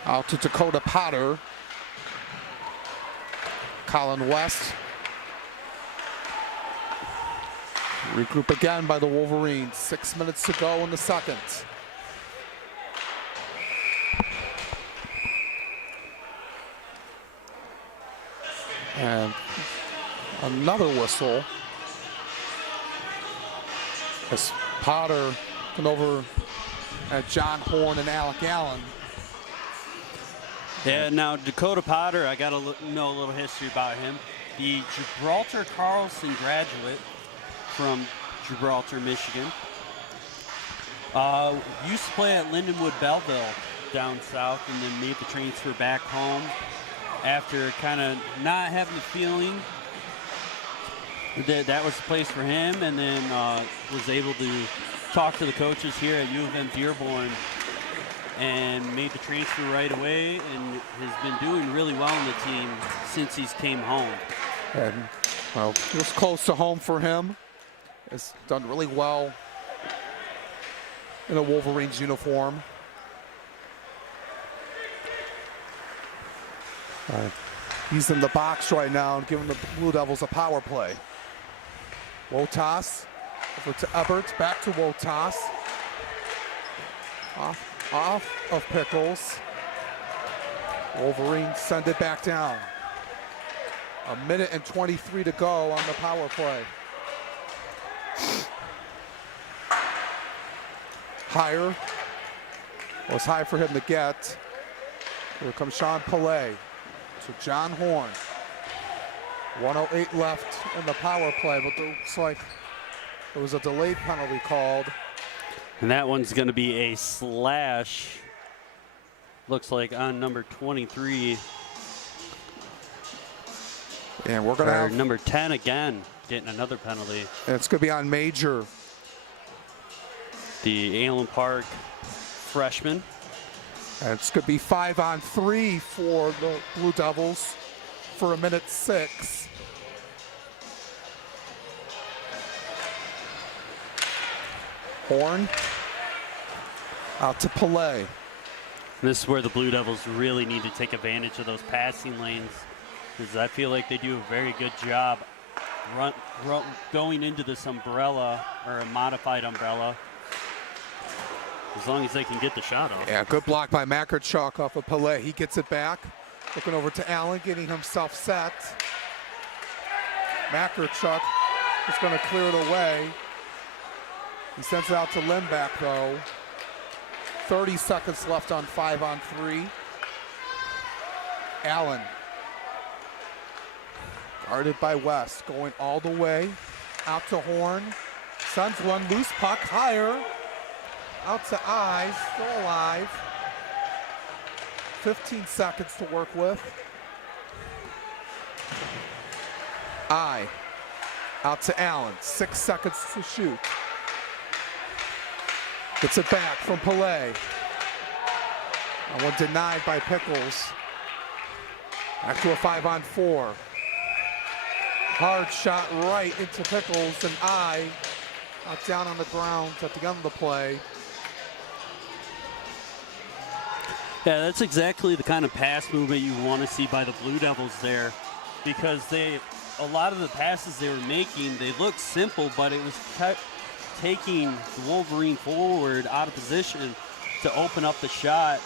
out to Dakota Potter. Colin West. Regroup again by the Wolverines. 6 minutes to go in the second. And another whistle as Potter went over at John Horn and Alec Allen. Yeah, now Dakota Potter, I got to know a little history about him. The Gibraltar Carlson graduate from Gibraltar, Michigan. Used to play at Lindenwood Belleville down south and then made the transfer back home after kind of not having the feeling that was the place for him, and then was able to talk to the coaches here at UM-Dearborn and made the transfer right away and has been doing really well in the team since he's came home. And well, it was close to home for him. Has done really well in a Wolverines uniform. He's in the box right now and giving the Blue Devils a power play. Wotas over to Ebert, back to Wotas. Off of Pickles. Wolverines send it back down. 1:23 to go on the power play. Higher. Was high for him to get. Here comes Sean Pillay to John Horn. 1:08 left in the power play, but it looks like there was a delayed penalty called. And that one's going to be a slash. Looks like on number 23. And we're going to have number 10 again, getting another penalty. And it's going to be on Major. The Allen Park freshman. And it's going to be 5-on-3 for the Blue Devils for 1:06. Horn out to Pillay. This is where the Blue Devils really need to take advantage of those passing lanes, because I feel like they do a very good job going into this umbrella or a modified umbrella, as long as they can get the shot off. Yeah, good block by Makarchuk off of Pillay. He gets it back. Looking over to Allen, getting himself set. Makarchuk is going to clear it away. He sends it out to Lindback, though. 30 seconds left on 5-on-3. Allen. Guarded by West, going all the way. Out to Horn. Sends one loose puck higher. Out to I, still alive. 15 seconds to work with. I. Out to Allen, 6 seconds to shoot. Gets it back from Pillay. And one denied by Pickles. Back to a 5-on-4. Hard shot right into Pickles, and I down on the ground at the end of the play. Yeah, that's exactly the kind of pass movement you want to see by the Blue Devils there, because they a lot of the passes they were making, they looked simple, but it was taking the Wolverine forward out of position to open up the shot.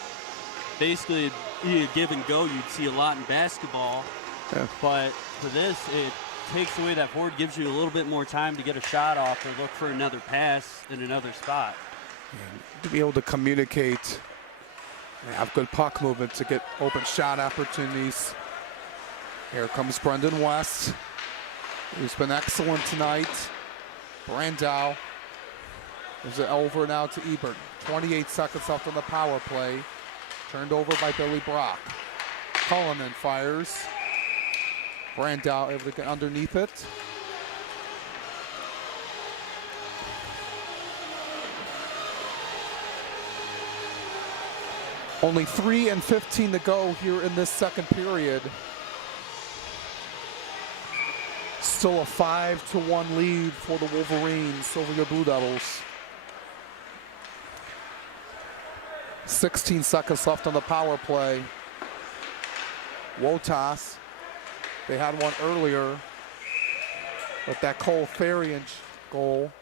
Basically, it'd give and go you'd see a lot in basketball. Yeah. But for this, it takes away that forward, gives you a little bit more time to get a shot off or look for another pass in another spot. To be able to communicate, have good puck movement to get open shot opportunities. Here comes Brendan West, who's been excellent tonight. Brandow. There's it over now to Ebert. 28 seconds left on the power play. Turned over by Billy Brock. Cullinan fires. Brandow able to get underneath it. Only 3:15 to go here in this second period. Still a 5-1 lead for the Wolverines over your Blue Devils. 16 seconds left on the power play. Wotas, they had one earlier, but that Cole Farian goal.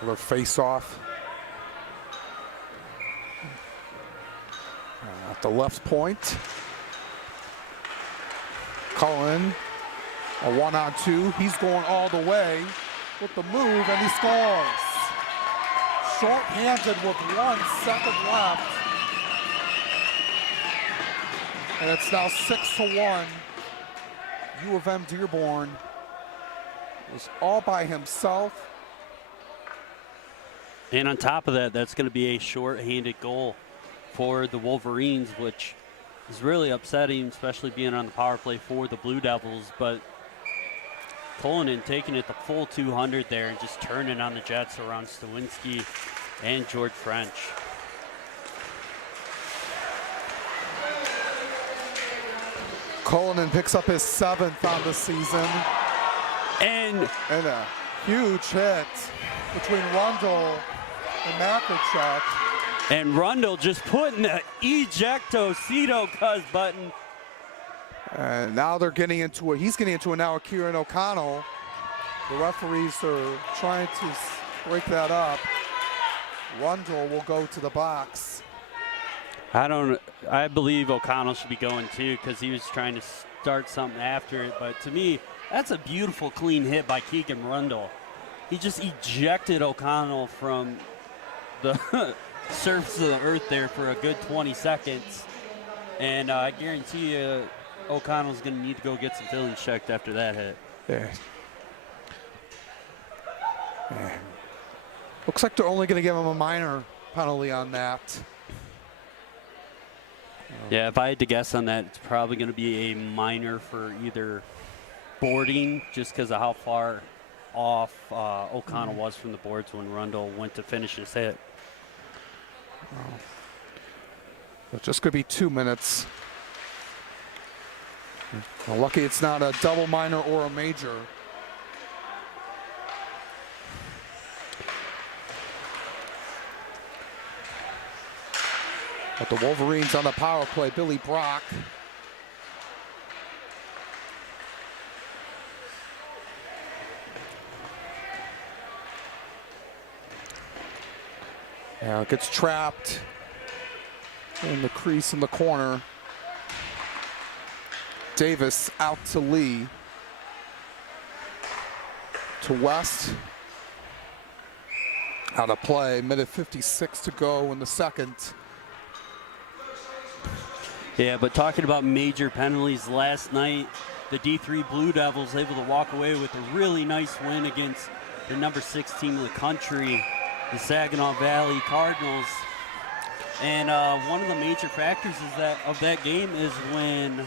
Another face-off. At the left point. Cullen, a 1-on-2. He's going all the way with the move, and he scores. Short-handed with 1 second left. And it's now 6-1. UM-Dearborn was all by himself. And on top of that, that's going to be a short-handed goal for the Wolverines, which is really upsetting, especially being on the power play for the Blue Devils. But Cullinan taking it the full 200 there and just turning on the Jets around Stawinski and George French. Cullinan picks up his 7th on the season. And a huge hit between Rundle and Makarchuk. And Rundle just putting the ejecto-cito cuz button. And now they're getting into it. He's getting into it now with Kieran O'Connell. The referees are trying to break that up. Rundle will go to the box. I believe O'Connell should be going too, because he was trying to start something after it. But to me, that's a beautiful, clean hit by Keegan Rundle. He just ejected O'Connell from the surface of the earth there for a good 20 seconds. And I guarantee you O'Connell's going to need to go get some feelings checked after that hit. Yeah. Looks like they're only going to give him a minor penalty on that. Yeah, if I had to guess on that, it's probably going to be a minor for either boarding, just because of how far off O'Connell was from the boards when Rundle went to finish his hit. It's just going to be 2 minutes. Well, lucky it's not a double minor or a major. But the Wolverines on the power play, Billy Brock. Yeah, gets trapped in the crease in the corner. Davis out to Lee. To West. Out of play, minute 56 to go in the second. Yeah, but talking about major penalties last night, the D3 Blue Devils able to walk away with a really nice win against the number 6 team in the country, the Saginaw Valley Cardinals. And one of the major factors of that game is when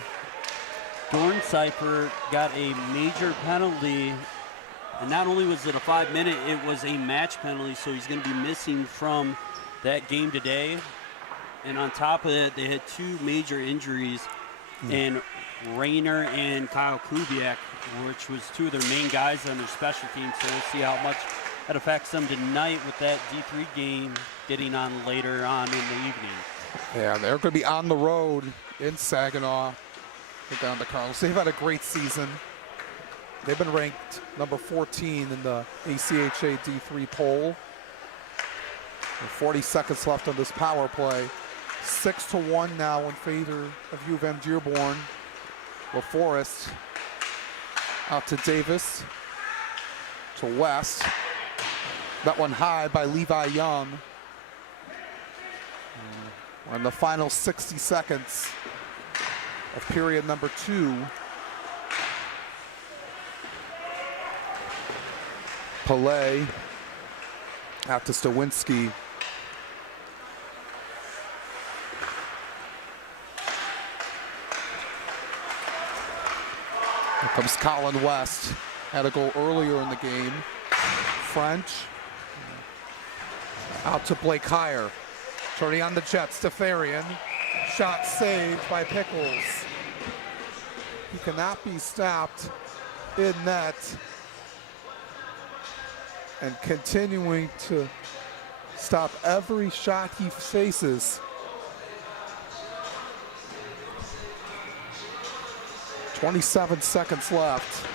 Dorncypher got a major penalty, and not only was it a 5-minute, it was a match penalty, so he's going to be missing from that game today. And on top of it, they had 2 major injuries, and Rayner and Kyle Kubiak, which was 2 of their main guys on their special teams. So we'll see how much that affects them tonight with that D3 game getting on later on in the evening. Yeah, they're going to be on the road in Saginaw. They're down to Carlos. They've had a great season. They've been ranked number 14 in the ACHA D3 poll. With 40 seconds left on this power play. 6-1 now in favor of UM-Dearborn. LaForest out to Davis, to West. That one high by Levi Young. We're in the final 60 seconds of period number 2. Pelé out to Stawinski. Here comes Colin West. Had a goal earlier in the game. French. Out to Blake Heyer. Turning on the jet, Stefarian. Shot saved by Pickles. He cannot be stopped in net. And continuing to stop every shot he faces. 27 seconds left.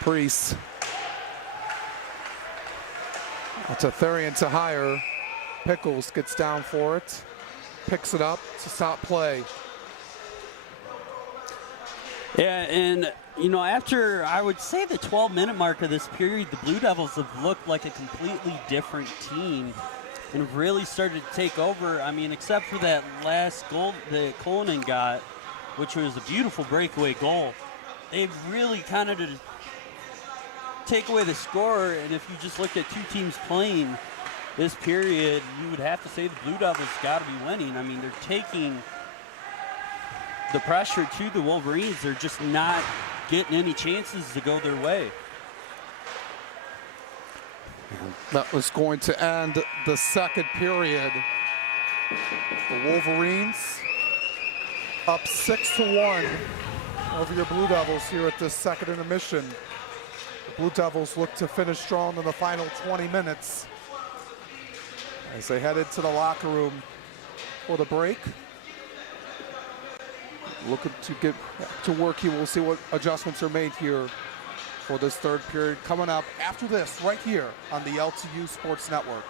Priest. That's a Therian to Heyer. Pickles gets down for it. Picks it up to stop play. Yeah, and you know, after I would say the 12-minute mark of this period, the Blue Devils have looked like a completely different team and have really started to take over. I mean, except for that last goal that Cullinan got, which was a beautiful breakaway goal, they've really kind of take away the score. And if you just looked at two teams playing this period, you would have to say the Blue Devils got to be winning. I mean, they're taking the pressure to the Wolverines. They're just not getting any chances to go their way. That was going to end the second period. The Wolverines up 6-1 over your Blue Devils here at this second intermission. The Blue Devils look to finish strong in the final 20 minutes as they head into the locker room for the break. Looking to get to work here. We'll see what adjustments are made here for this third period coming up after this right here on the LTU Sports Network.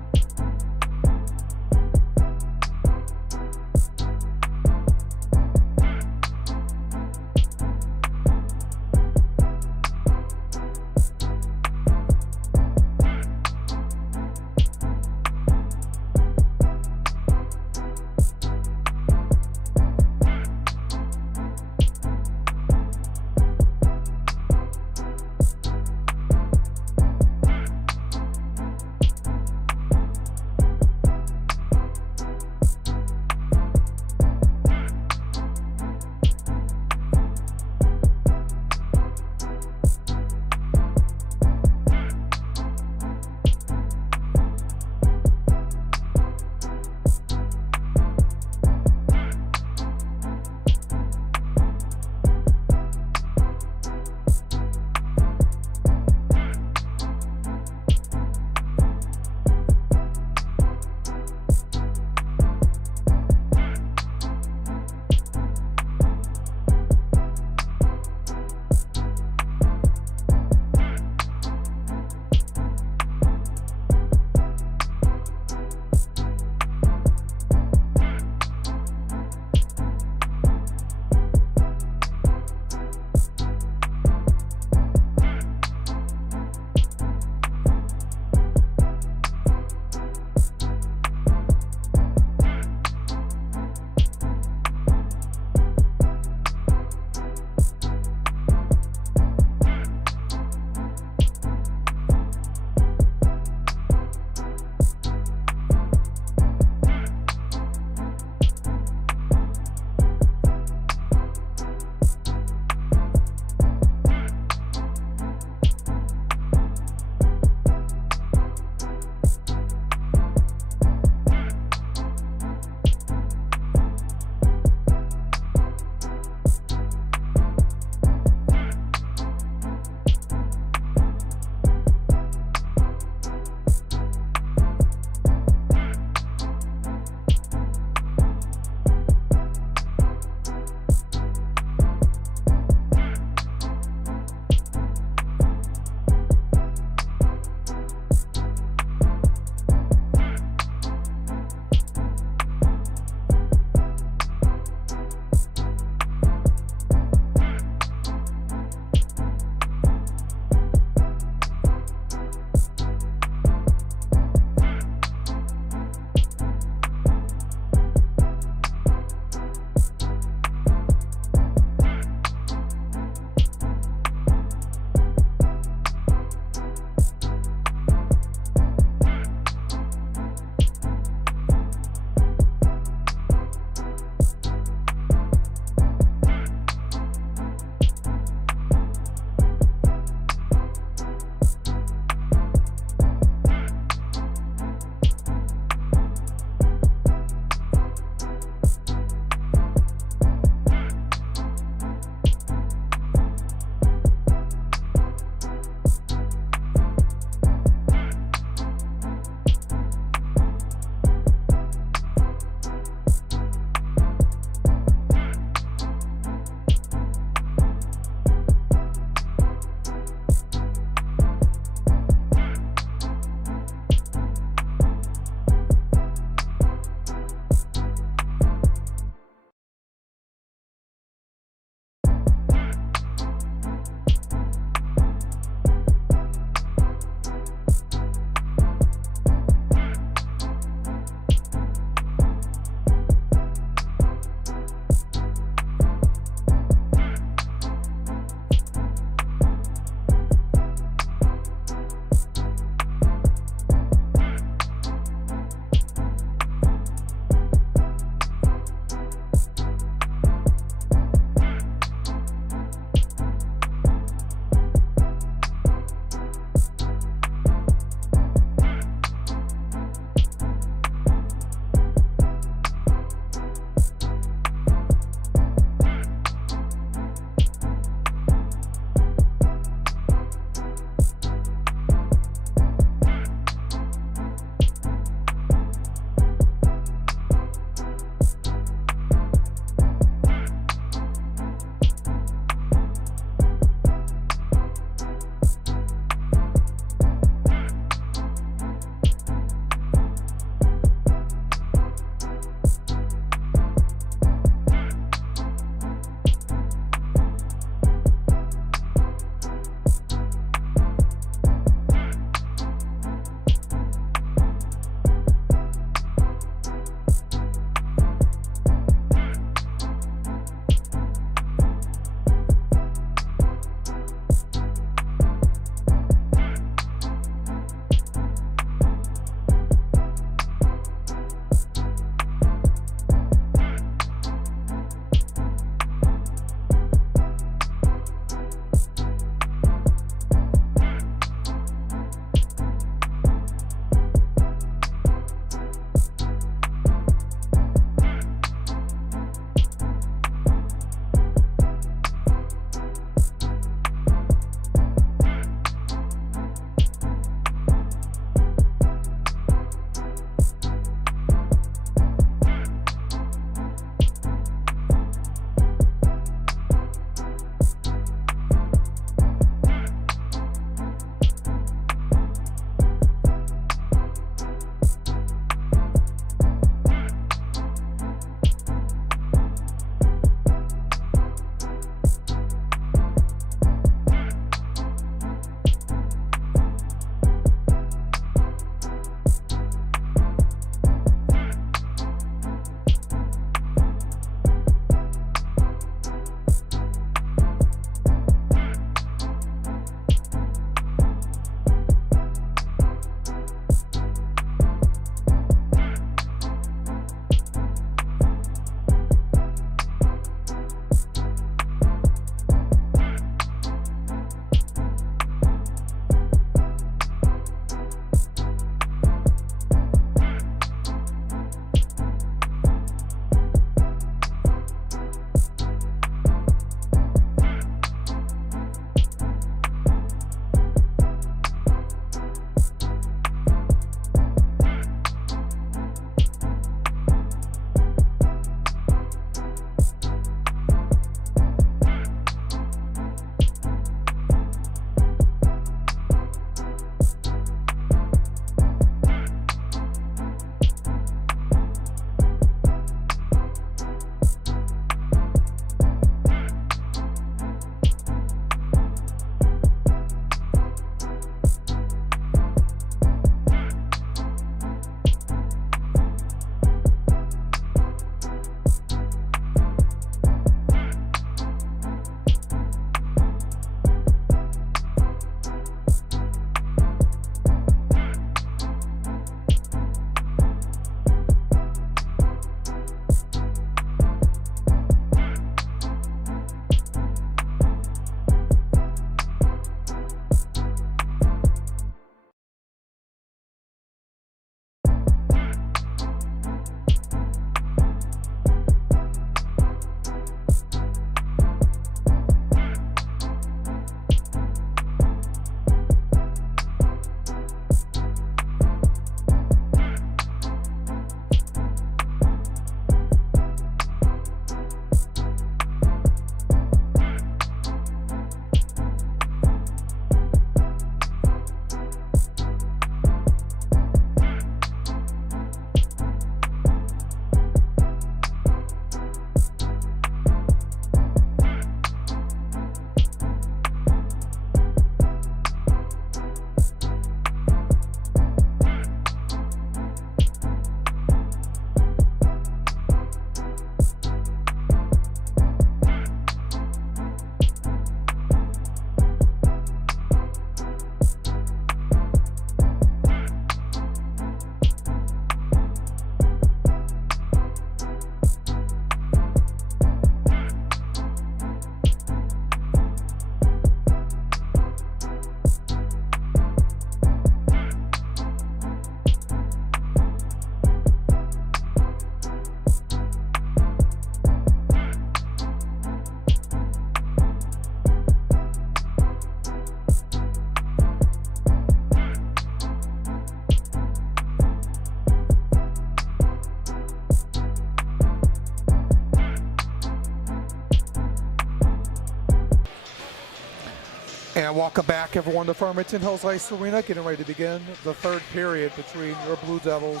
Welcome back, everyone, to Farmington Hills Ice Arena. Getting ready to begin the third period between your Blue Devils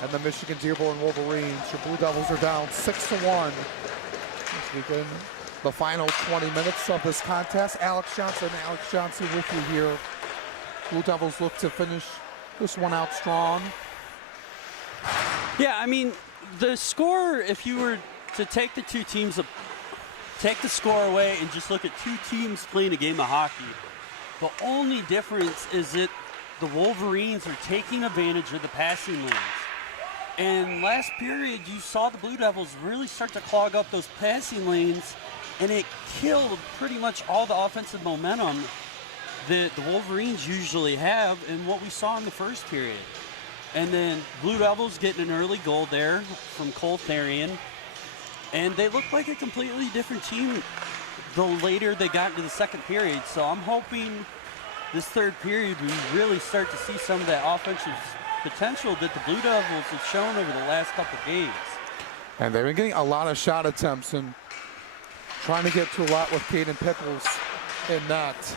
and the Michigan Dearborn Wolverines. Your Blue Devils are down 6-1 as we begin the final 20 minutes of this contest. Alex Johnson with you here. Blue Devils look to finish this one out strong. Yeah, I mean, the score, if you were to take the two teams, take the score away and just look at two teams playing a game of hockey, the only difference is that the Wolverines are taking advantage of the passing lanes. And last period, you saw the Blue Devils really start to clog up those passing lanes, and it killed pretty much all the offensive momentum that the Wolverines usually have and what we saw in the first period. And then Blue Devils getting an early goal there from Cole Therian. And they looked like a completely different team the later they got into the second period. So I'm hoping this third period we really start to see some of that offensive potential that the Blue Devils have shown over the last couple games. And they've been getting a lot of shot attempts and trying to get to a lot with Caden Pickles in net.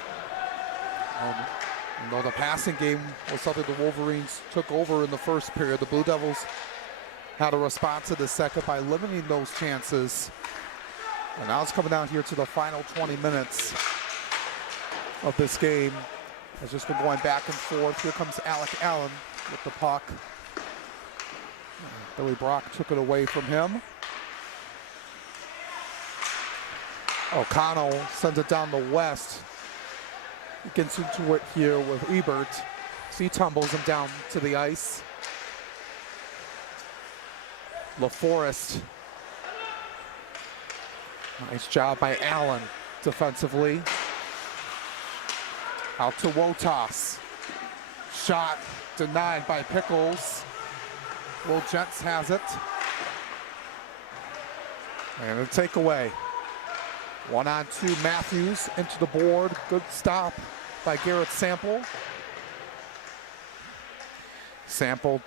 Though the passing game was something the Wolverines took over in the first period, the Blue Devils had a response to the second by limiting those chances. And now it's coming down here to the final 20 minutes of this game. It's just been going back and forth. Here comes Alec Allen with the puck. Billy Brock took it away from him. O'Connell sends it down the west. He gets into it here with Ebert. So he tumbles him down to the ice. LaForest. Nice job by Allen defensively. Out to Wotas. Shot denied by Pickles. Will Jets has it. And a takeaway. 1-on-2 Matthews into the board. Good stop by Garrett Sample. Sample,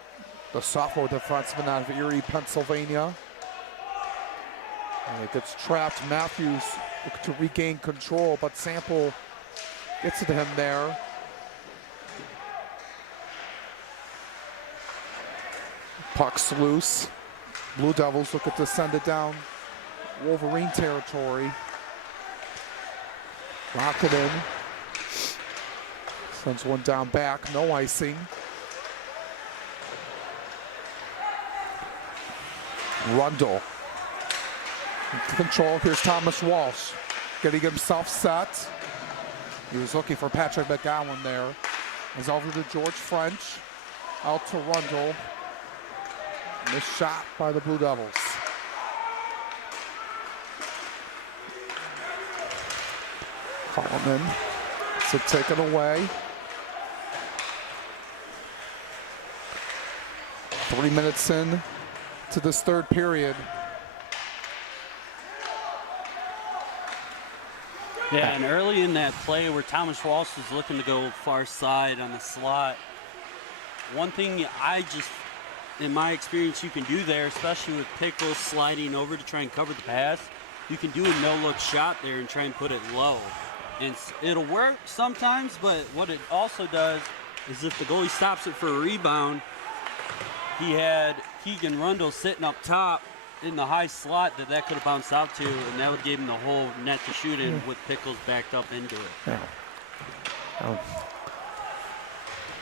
the sophomore defenseman out of Erie, Pennsylvania. And it gets trapped. Matthews looking to regain control, but Sample gets it to him there. Puck's loose. Blue Devils looking to send it down Wolverine territory. Lock it in. Sends one down back. No icing. Rundle. Control. Here's Thomas Walsh getting himself set. He was looking for Patrick McGowan there. He's over to George French. Out to Rundle. Missed shot by the Blue Devils. Coleman. So taken away. 3 minutes in to this third period. Yeah, and early in that play where Thomas Walsh was looking to go far side on the slot, one thing in my experience, you can do there, especially with Pickles sliding over to try and cover the pass, you can do a no-look shot there and try and put it low. And it'll work sometimes, but what it also does is if the goalie stops it for a rebound, he had Keegan Rundle sitting up top in the high slot that could have bounced out to, and that would give him the whole net to shoot in with Pickles backed up into it. Yeah.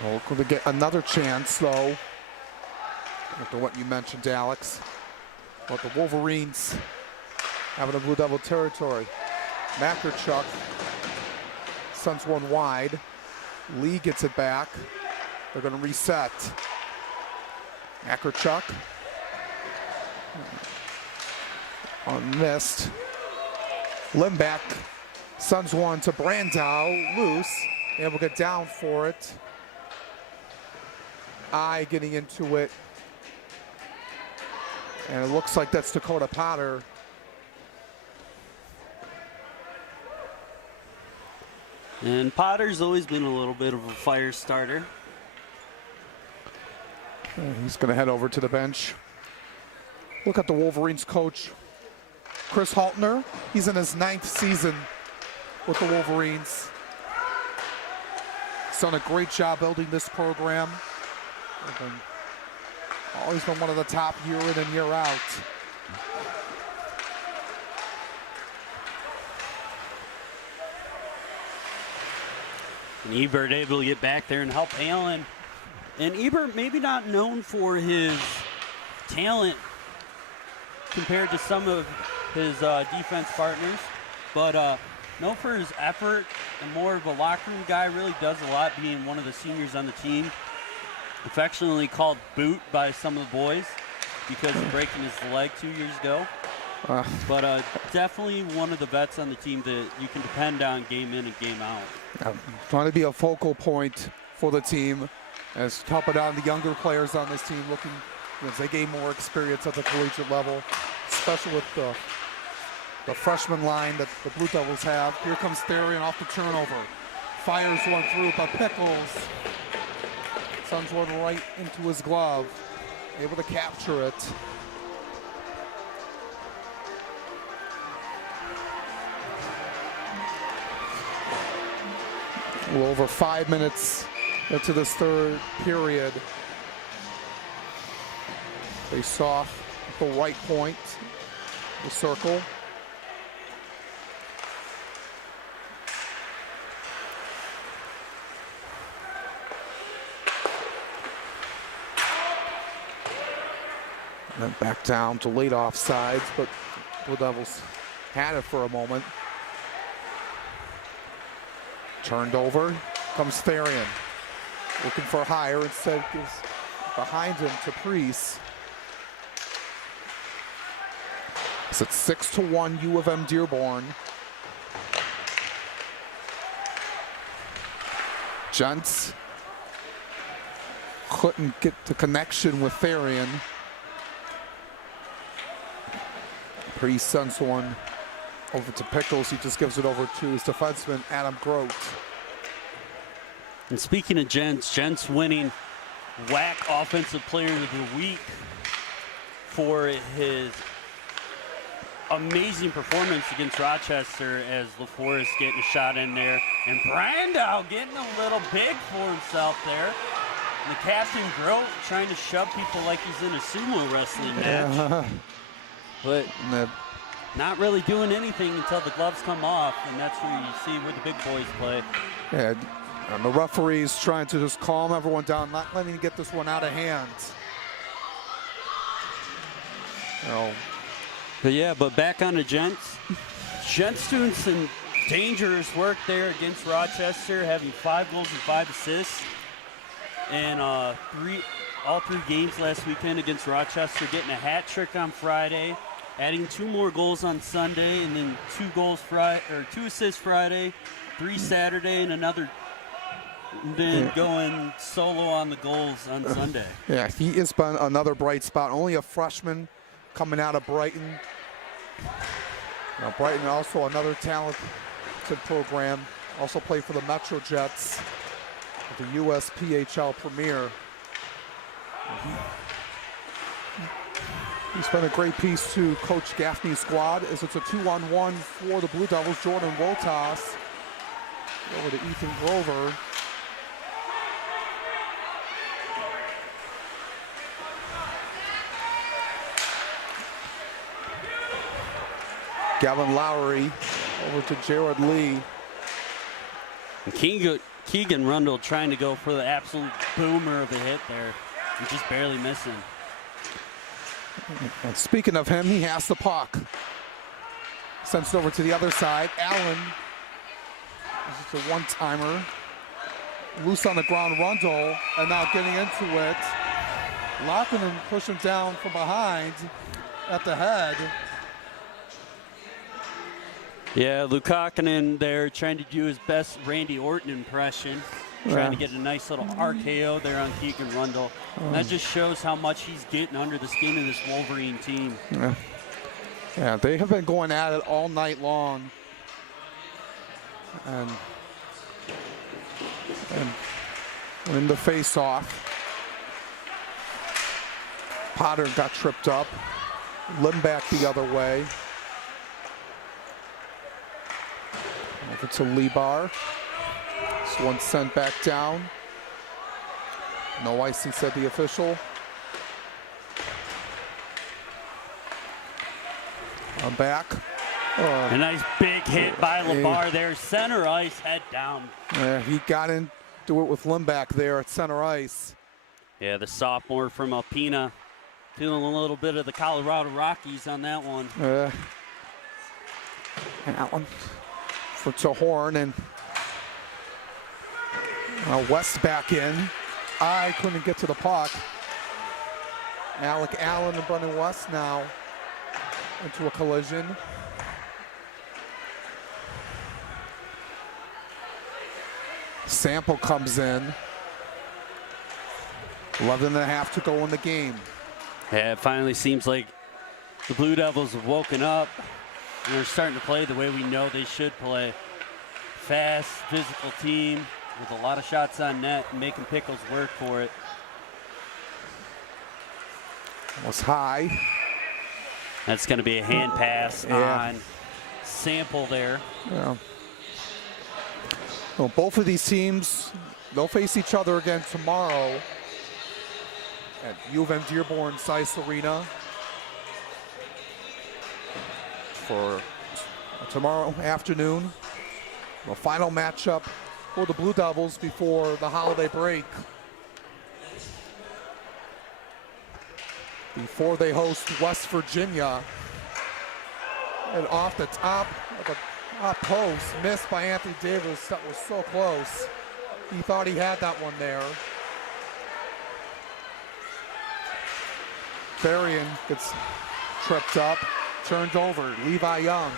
Well, going to get another chance, though, after what you mentioned, Alex. But the Wolverines having a Blue Devil territory. Makarchuk sends one wide. Lee gets it back. They're going to reset. Makarchuk. Unmissed. Limbeck sends one to Brandow. Loose. Able to get down for it. Eye getting into it. And it looks like that's Dakota Potter. And Potter's always been a little bit of a fire starter. And he's going to head over to the bench. Look at the Wolverines coach, Chris Haltner. He's in his 9th season with the Wolverines. He's done a great job building this program. Always been one of the top year in and year out. And Ebert able to get back there and help Allen. And Ebert maybe not known for his talent compared to some of his defense partners, but known for his effort and more of a locker room guy. Really does a lot, being one of the seniors on the team. Affectionately called Boot by some of the boys because of breaking his leg 2 years ago. But definitely one of the vets on the team that you can depend on game in and game out. Trying to be a focal point for the team, as helping out the younger players on this team, looking as they gain more experience at the collegiate level, especially with the freshman line that the Blue Devils have. Here comes Therian off the turnover. Fires one through, but Pickles sends one right into his glove. Able to capture it. A little over 5 minutes into this third period. They saw the right point, the circle. And then back down to late offsides, but Blue Devils had it for a moment. Turned over, comes Therian. Looking for higher, instead gives behind him to Priest. It's at 6-1 U of M-Dearborn. Gents couldn't get the connection with Therian. Priest sends one over to Pickles. He just gives it over to his defenseman, Adam Grote. And speaking of Gents winning WAC Offensive Player of the Week for his amazing performance against Rochester, as LaForest getting a shot in there. And Brandow getting a little big for himself there. And the captain Grote trying to shove people like he's in a sumo wrestling match. But not really doing anything until the gloves come off, and that's where you see where the big boys play. Yeah, and the referee's trying to just calm everyone down, not letting him get this one out of hand. But yeah, but back on the Gents. Gents doing some dangerous work there against Rochester, having 5 goals and 5 assists. And all three games last weekend against Rochester, getting a hat trick on Friday, adding 2 more goals on Sunday, and then 2 assists Friday, 3 Saturday, and then going solo on the goals on Sunday. Yeah, he has been another bright spot. Only a freshman coming out of Brighton. Now, Brighton also another talented program. Also played for the Metro Jets, the USPHL Premier. He's been a great piece to Coach Gaffney's squad, as it's a 2-on-1 for the Blue Devils. Jordan Wotas over to Ethan Grover. Gavin Lowry over to Jared Lee. And Keegan Rundle trying to go for the absolute boomer of a hit there, and just barely missing. And speaking of him, he has the puck. Sends it over to the other side. Allen. This is a one-timer. Loose on the ground, Rundle, and now getting into it. Locking him, pushing down from behind at the head. Yeah, Lukakunen there trying to do his best Randy Orton impression. Trying to get a nice little RKO there on Keegan Rundle. And that just shows how much he's getting under the skin of this Wolverine team. Yeah, they have been going at it all night long. And in the face-off, Potter got tripped up. Limback the other way. Over to Lebar. This one sent back down. No icing, said the official. I'm back. A nice big hit by LeBar there. Center ice, head down. Yeah, he got into it with Limback there at center ice. Yeah, the sophomore from Alpena feeling a little bit of the Colorado Rockies on that one. And Allen to Horn, and West back in. I couldn't get to the puck. Alec Allen and Brendan West now into a collision. Sample comes in. 11.5 to go in the game. Yeah, it finally seems like the Blue Devils have woken up and they're starting to play the way we know they should play. Fast, physical team with a lot of shots on net and making Pickles work for it. Was high. That's going to be a hand pass on Sample there. Yeah. Well, both of these teams, they'll face each other again tomorrow at UM-Dearborn Sice Arena for tomorrow afternoon. The final matchup for the Blue Devils before the holiday break. Before they host West Virginia. And off the top of the post, missed by Anthony Davis. That was so close. He thought he had that one there. Farian gets tripped up, turned over. Levi Young.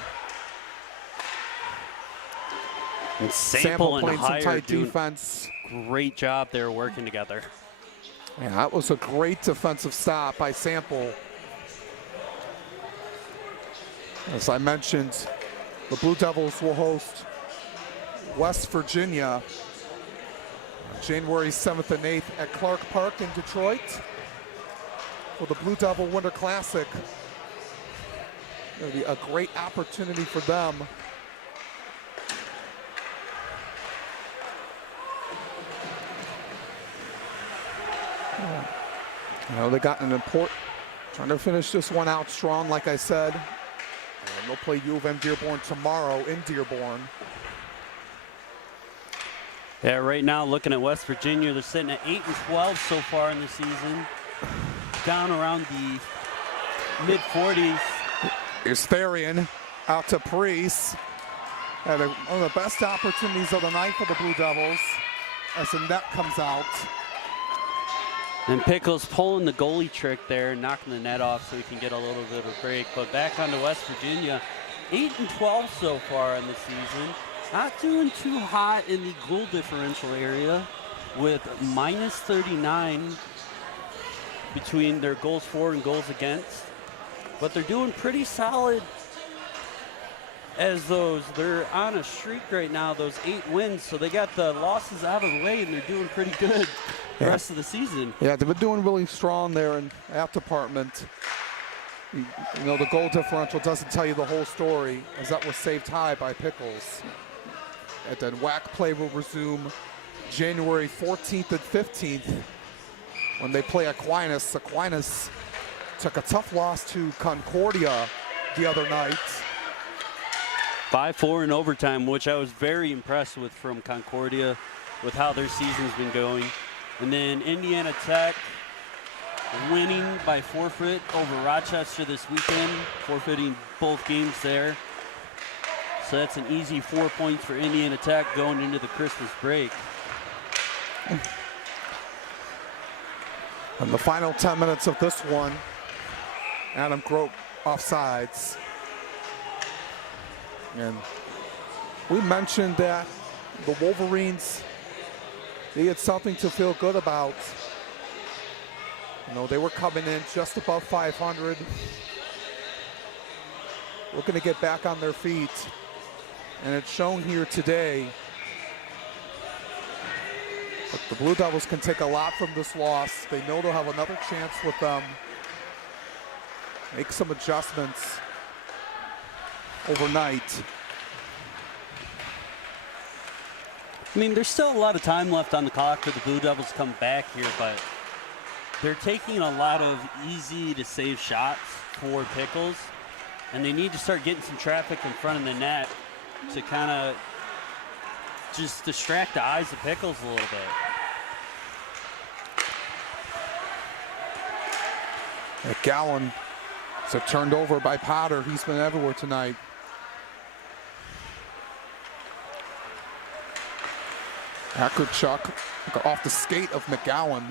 And Sample and playing some Hire tight doing defense. great job there working together. Yeah, that was a great defensive stop by Sample. As I mentioned, the Blue Devils will host West Virginia January 7th and 8th at Clark Park in Detroit for the Blue Devil Winter Classic. It'll be a great opportunity for them they got an important, trying to finish this one out strong, like I said. And they'll play UM-Dearborn tomorrow in Dearborn. Yeah, right now looking at West Virginia, they're sitting at 8-12 so far in the season. Down around the mid-40s. Here's Therian out to Priest. Had one of the best opportunities of the night for the Blue Devils as the net comes out. And Pickles pulling the goalie trick there, knocking the net off so he can get a little bit of a break. But back on to West Virginia, 8-12 so far in the season. Not doing too hot in the goal differential area with minus 39 between their goals for and goals against. But they're doing pretty solid as they're on a streak right now, those 8 wins. So they got the losses out of the way and they're doing pretty good the rest of the season. Yeah, they've been doing really strong there in that department. You know, the goal differential doesn't tell you the whole story, as that was saved high by Pickles. And then WAC play will resume January 14th and 15th when they play Aquinas. Aquinas took a tough loss to Concordia the other night. 5-4 in overtime, which I was very impressed with from Concordia with how their season's been going. And then Indiana Tech winning by forfeit over Rochester this weekend, forfeiting both games there. So that's an easy 4 points for Indiana Tech going into the Christmas break. In the final 10 minutes of this one, Adam Grote offsides. And we mentioned that the Wolverines, they had something to feel good about. You know, they were coming in just above 500. Looking to get back on their feet. And it's shown here today. But the Blue Devils can take a lot from this loss. They know they'll have another chance with them. Make some adjustments overnight. I mean, there's still a lot of time left on the clock for the Blue Devils to come back here, but they're taking a lot of easy-to-save shots for Pickles, and they need to start getting some traffic in front of the net to kind of just distract the eyes of Pickles a little bit. McGowan is turned over by Potter. He's been everywhere tonight. Chuck off the skate of McGowan.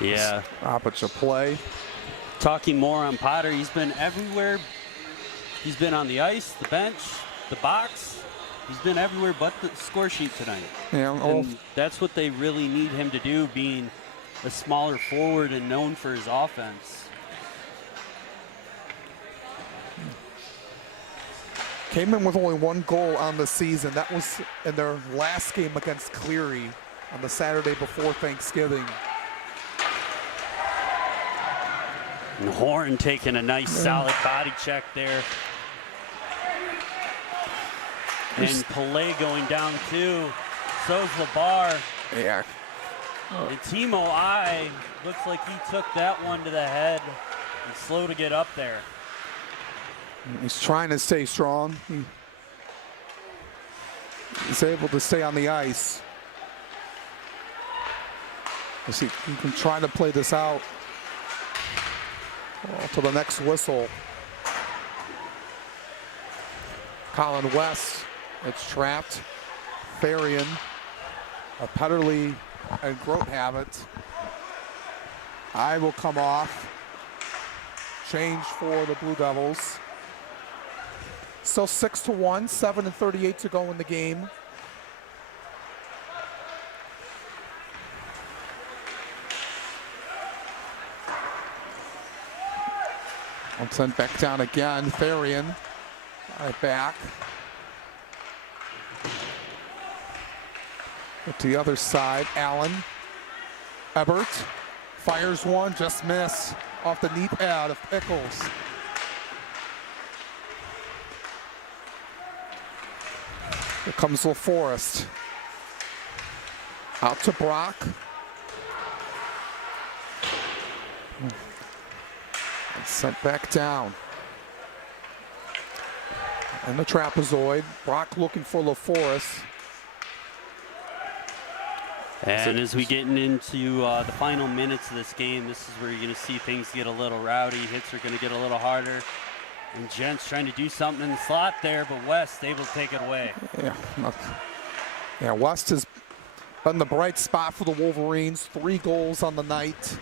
Yeah. Opposite play. Talking more on Potter, he's been everywhere. He's been on the ice, the bench, the box. He's been everywhere but the score sheet tonight. Yeah, and that's what they really need him to do, being a smaller forward and known for his offense. Came in with only 1 goal on the season. That was in their last game against Cleary on the Saturday before Thanksgiving. And Horn taking a nice solid body check there. And Pelé going down too. So's LeBar. Yeah. And Timo I looks like he took that one to the head and slow to get up there. He's trying to stay strong. He's able to stay on the ice. He can try to play this out to the next whistle. Colin West, it's trapped. Farian, Petterly, and Grote have it. I will come off. Change for the Blue Devils. Still 6-1, 7:38 to go in the game. I'm sent back down again. Farian, right back. To the other side, Allen. Ebert fires one, just miss off the knee pad of Pickles. Here comes LaForest. Out to Brock. And sent back down. And the trapezoid. Brock looking for LaForest. And as we get into the final minutes of this game, this is where you're going to see things get a little rowdy. Hits are going to get a little harder. And Gent's trying to do something in the slot there, but West able to take it away. Yeah, West has been the bright spot for the Wolverines. 3 goals on the night.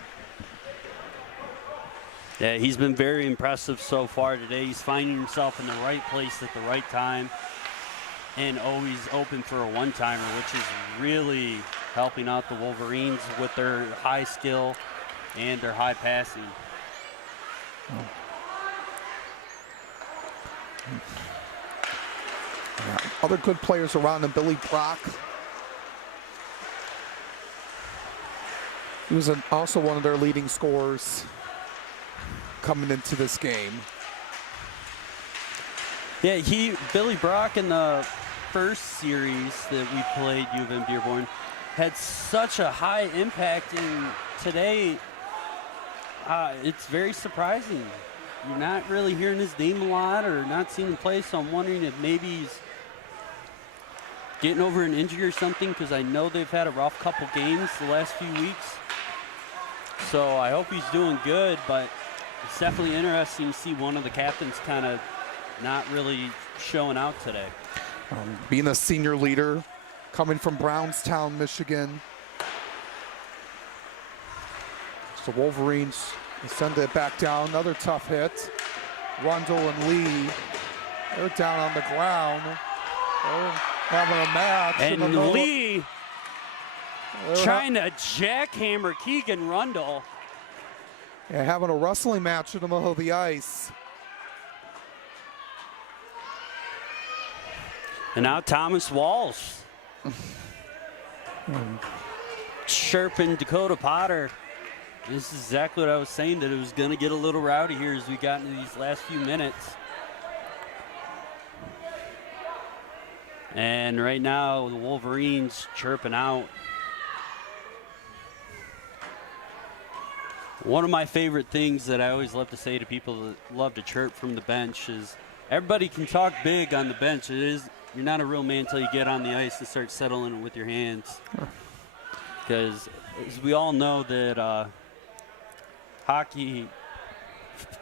Yeah, he's been very impressive so far today. He's finding himself in the right place at the right time and always open for a one-timer, which is really helping out the Wolverines with their high skill and their high passing. Yeah, other good players around him, Billy Brock. He was also one of their leading scorers coming into this game. Yeah, Billy Brock in the first series that we played, UM-Dearborn, had such a high impact, and today it's very surprising. You're not really hearing his name a lot or not seeing him play, so I'm wondering if maybe he's getting over an injury or something, because I know they've had a rough couple games the last few weeks. So I hope he's doing good, but it's definitely interesting to see one of the captains kind of not really showing out today. Being a senior leader, coming from Brownstown, Michigan. So Wolverines send it back down. Another tough hit. Rundle and Lee, they're down on the ground. They're having a match. And Lee trying to jackhammer Keegan Rundle. Yeah, having a wrestling match in the middle of the ice. And now Thomas Walsh chirping Dakota Potter. This is exactly what I was saying, that it was going to get a little rowdy here as we got into these last few minutes. And right now, the Wolverines chirping out. One of my favorite things that I always love to say to people that love to chirp from the bench is everybody can talk big on the bench. You're not a real man until you get on the ice and start settling it with your hands. Because as we all know that hockey,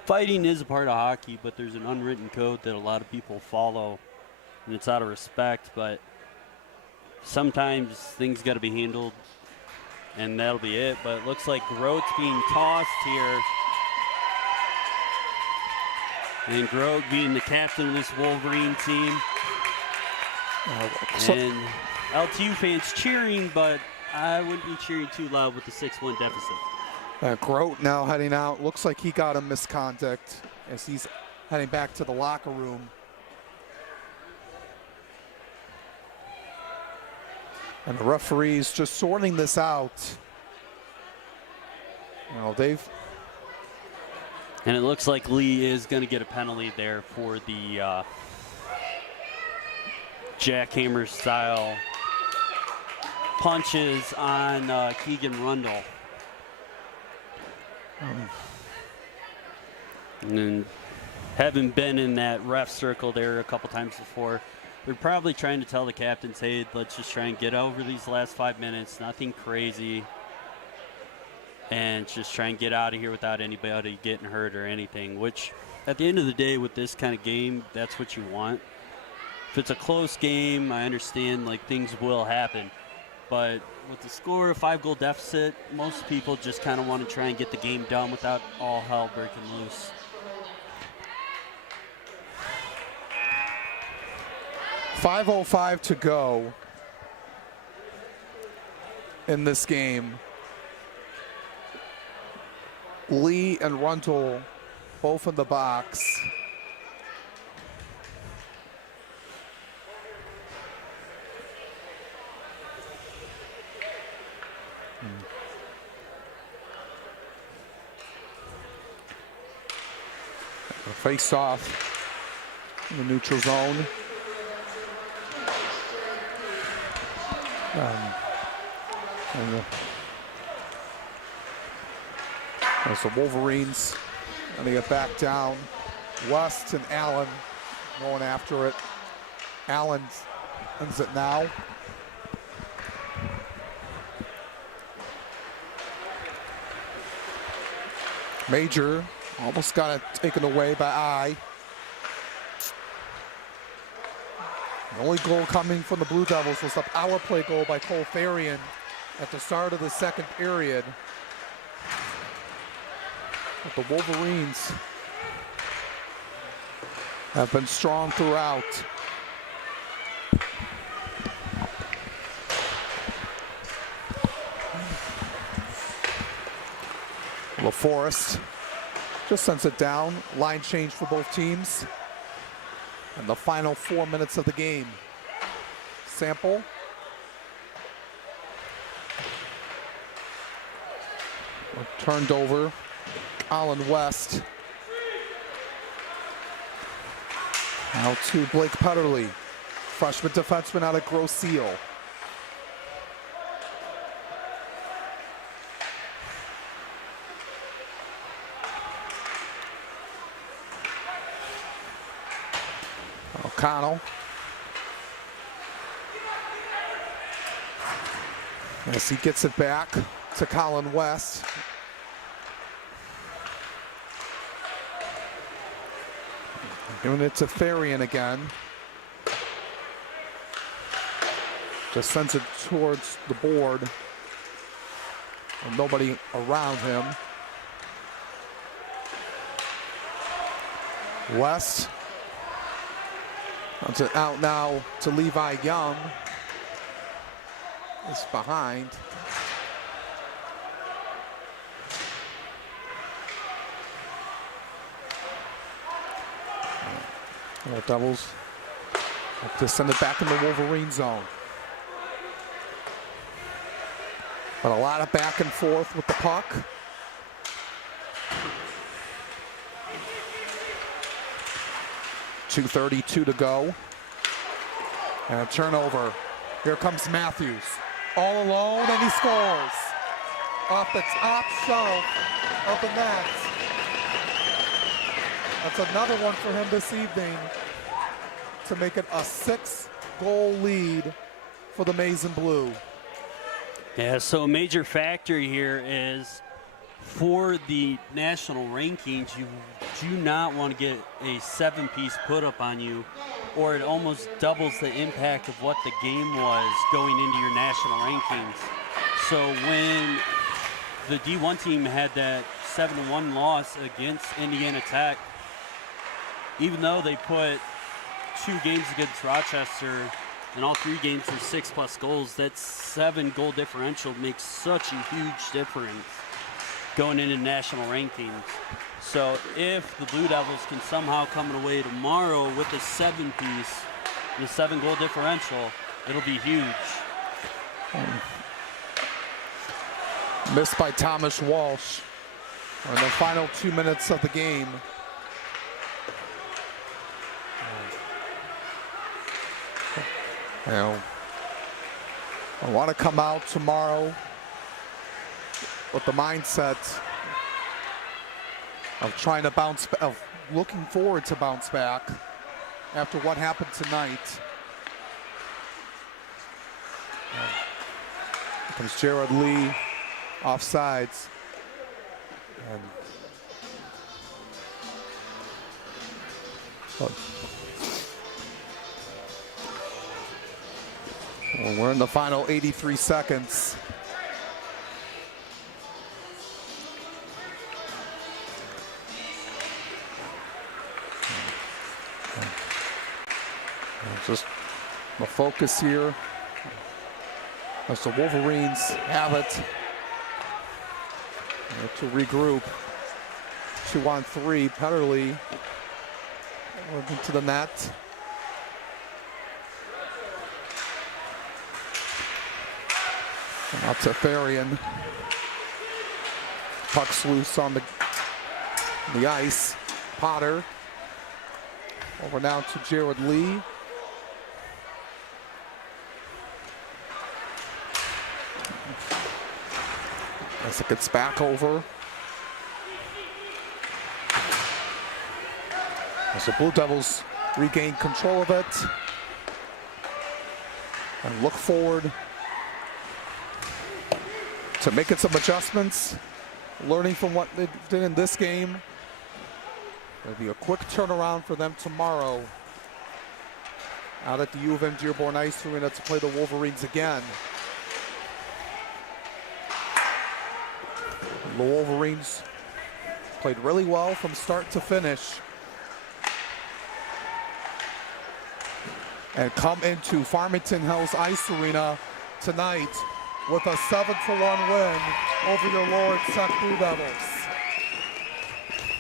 fighting is a part of hockey, but there's an unwritten code that a lot of people follow, and it's out of respect. But sometimes things got to be handled, and that'll be it. But it looks like Grote's being tossed here. And Grote being the captain of this Wolverine team. And LTU fans cheering, but I wouldn't be cheering too loud with the 6-1 deficit. Grote now heading out. Looks like he got a misconduct as he's heading back to the locker room. And the referees just sorting this out. You know, and it looks like Lee is going to get a penalty there for the jackhammer style punches on Keegan Rundle. And having been in that ref circle there a couple times before, they're probably trying to tell the captains, hey, let's just try and get over these last 5 minutes, nothing crazy, and just try and get out of here without anybody getting hurt or anything, which at the end of the day with this kind of game, that's what you want. If it's a close game, I understand like things will happen. But with the score, a 5-goal deficit, most people just kind of want to try and get the game done without all hell breaking loose. .505 to go in this game. Lee and Rundle both in the box. Face off in the neutral zone. As the Wolverines and they get back down. West and Allen going after it. Allen ends it now. Major almost got it taken away by I. The only goal coming from the Blue Devils was the power play goal by Cole Farian at the start of the second period. But the Wolverines have been strong throughout. LaForest just sends it down. Line change for both teams. And the final 4 minutes of the game. Sample. Turned over. Colin West. Now to Blake Petterly. Freshman defenseman out of Grosse Ile. O'Connell. As he gets it back to Colin West. Giving it to Farian again. Just sends it towards the board. And nobody around him. West. Out now to Levi Young. It's behind. The Devils have to send it back in the Wolverine zone. But a lot of back and forth with the puck. 2:32 to go. And a turnover. Here comes Matthews. All alone, and he scores. Off the top shelf of the net. That's another one for him this evening to make it a 6-goal lead for the Maize and Blue. Yeah, so a major factor here is for the national rankings, you do not want to get a 7-piece put up on you, or it almost doubles the impact of what the game was going into your national rankings. So when the D1 team had that 7-1 loss against Indiana Tech, even though they put 2 games against Rochester and all 3 games were 6+ goals, that 7-goal differential makes such a huge difference going into national rankings. So if the Blue Devils can somehow come away tomorrow with a 7-piece, the 7-goal differential, it'll be huge. Missed by Thomas Walsh in the final 2 minutes of the game. You know, I want to come out tomorrow with the mindset of trying to of looking forward to bounce back after what happened tonight. Here comes Jared Lee, offsides. And well, we're in the final 83 seconds. Just the focus here as the Wolverines have it to regroup. 2-on-3, Petterly working to the net. And out to Farian. Puck's loose on the ice. Potter. Over now to Jared Lee. As it gets back over. As the Blue Devils regain control of it. And look forward to making some adjustments, learning from what they did in this game. It'll be a quick turnaround for them tomorrow out at the UM-Dearborn Ice Arena to play the Wolverines again. The Wolverines played really well from start to finish and come into Farmington Hills Ice Arena tonight with a 7-1 win over your Lawrence Tech Blue Devils.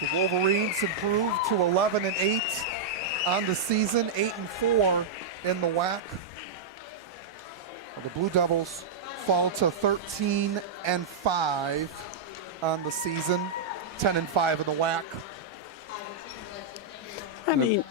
The Wolverines improved to 11-8 on the season, 8-4 in the WAC. The Blue Devils fall to 13-5 on the season, 10-5 in the WAC. I mean,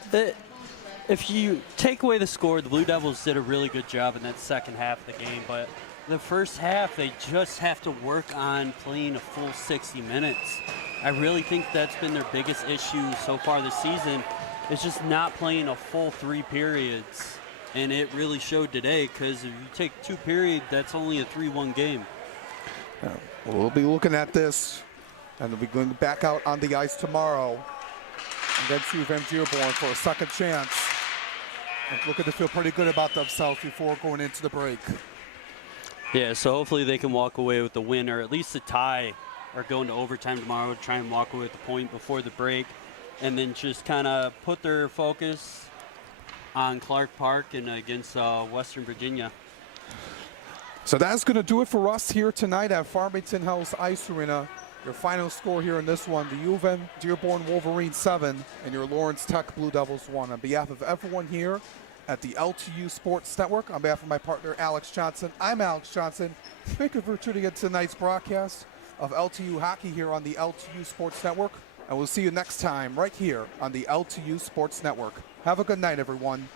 if you take away the score, the Blue Devils did a really good job in that second half of the game, but the first half, they just have to work on playing a full 60 minutes. I really think that's been their biggest issue so far this season, is just not playing a full 3 periods. And it really showed today, because if you take 2 periods, that's only a 3-1 game. We'll be looking at this, and we'll be going back out on the ice tomorrow against UM-Dearborn for a second chance. And looking to feel pretty good about themselves before going into the break. Yeah, so hopefully they can walk away with the win, or at least a tie, or go into overtime tomorrow, try and walk away with the point before the break, and then just kind of put their focus on Clark Park and against Western Virginia. So that's going to do it for us here tonight at Farmington Hills Ice Arena. Your final score here in this one, the UM-Dearborn Wolverines 7 and your Lawrence Tech Blue Devils 1. On behalf of everyone here at the LTU Sports Network, on behalf of my partner Alex Johnson, I'm Alex Johnson. Thank you for tuning in to tonight's broadcast of LTU Hockey here on the LTU Sports Network. And we'll see you next time right here on the LTU Sports Network. Have a good night, everyone.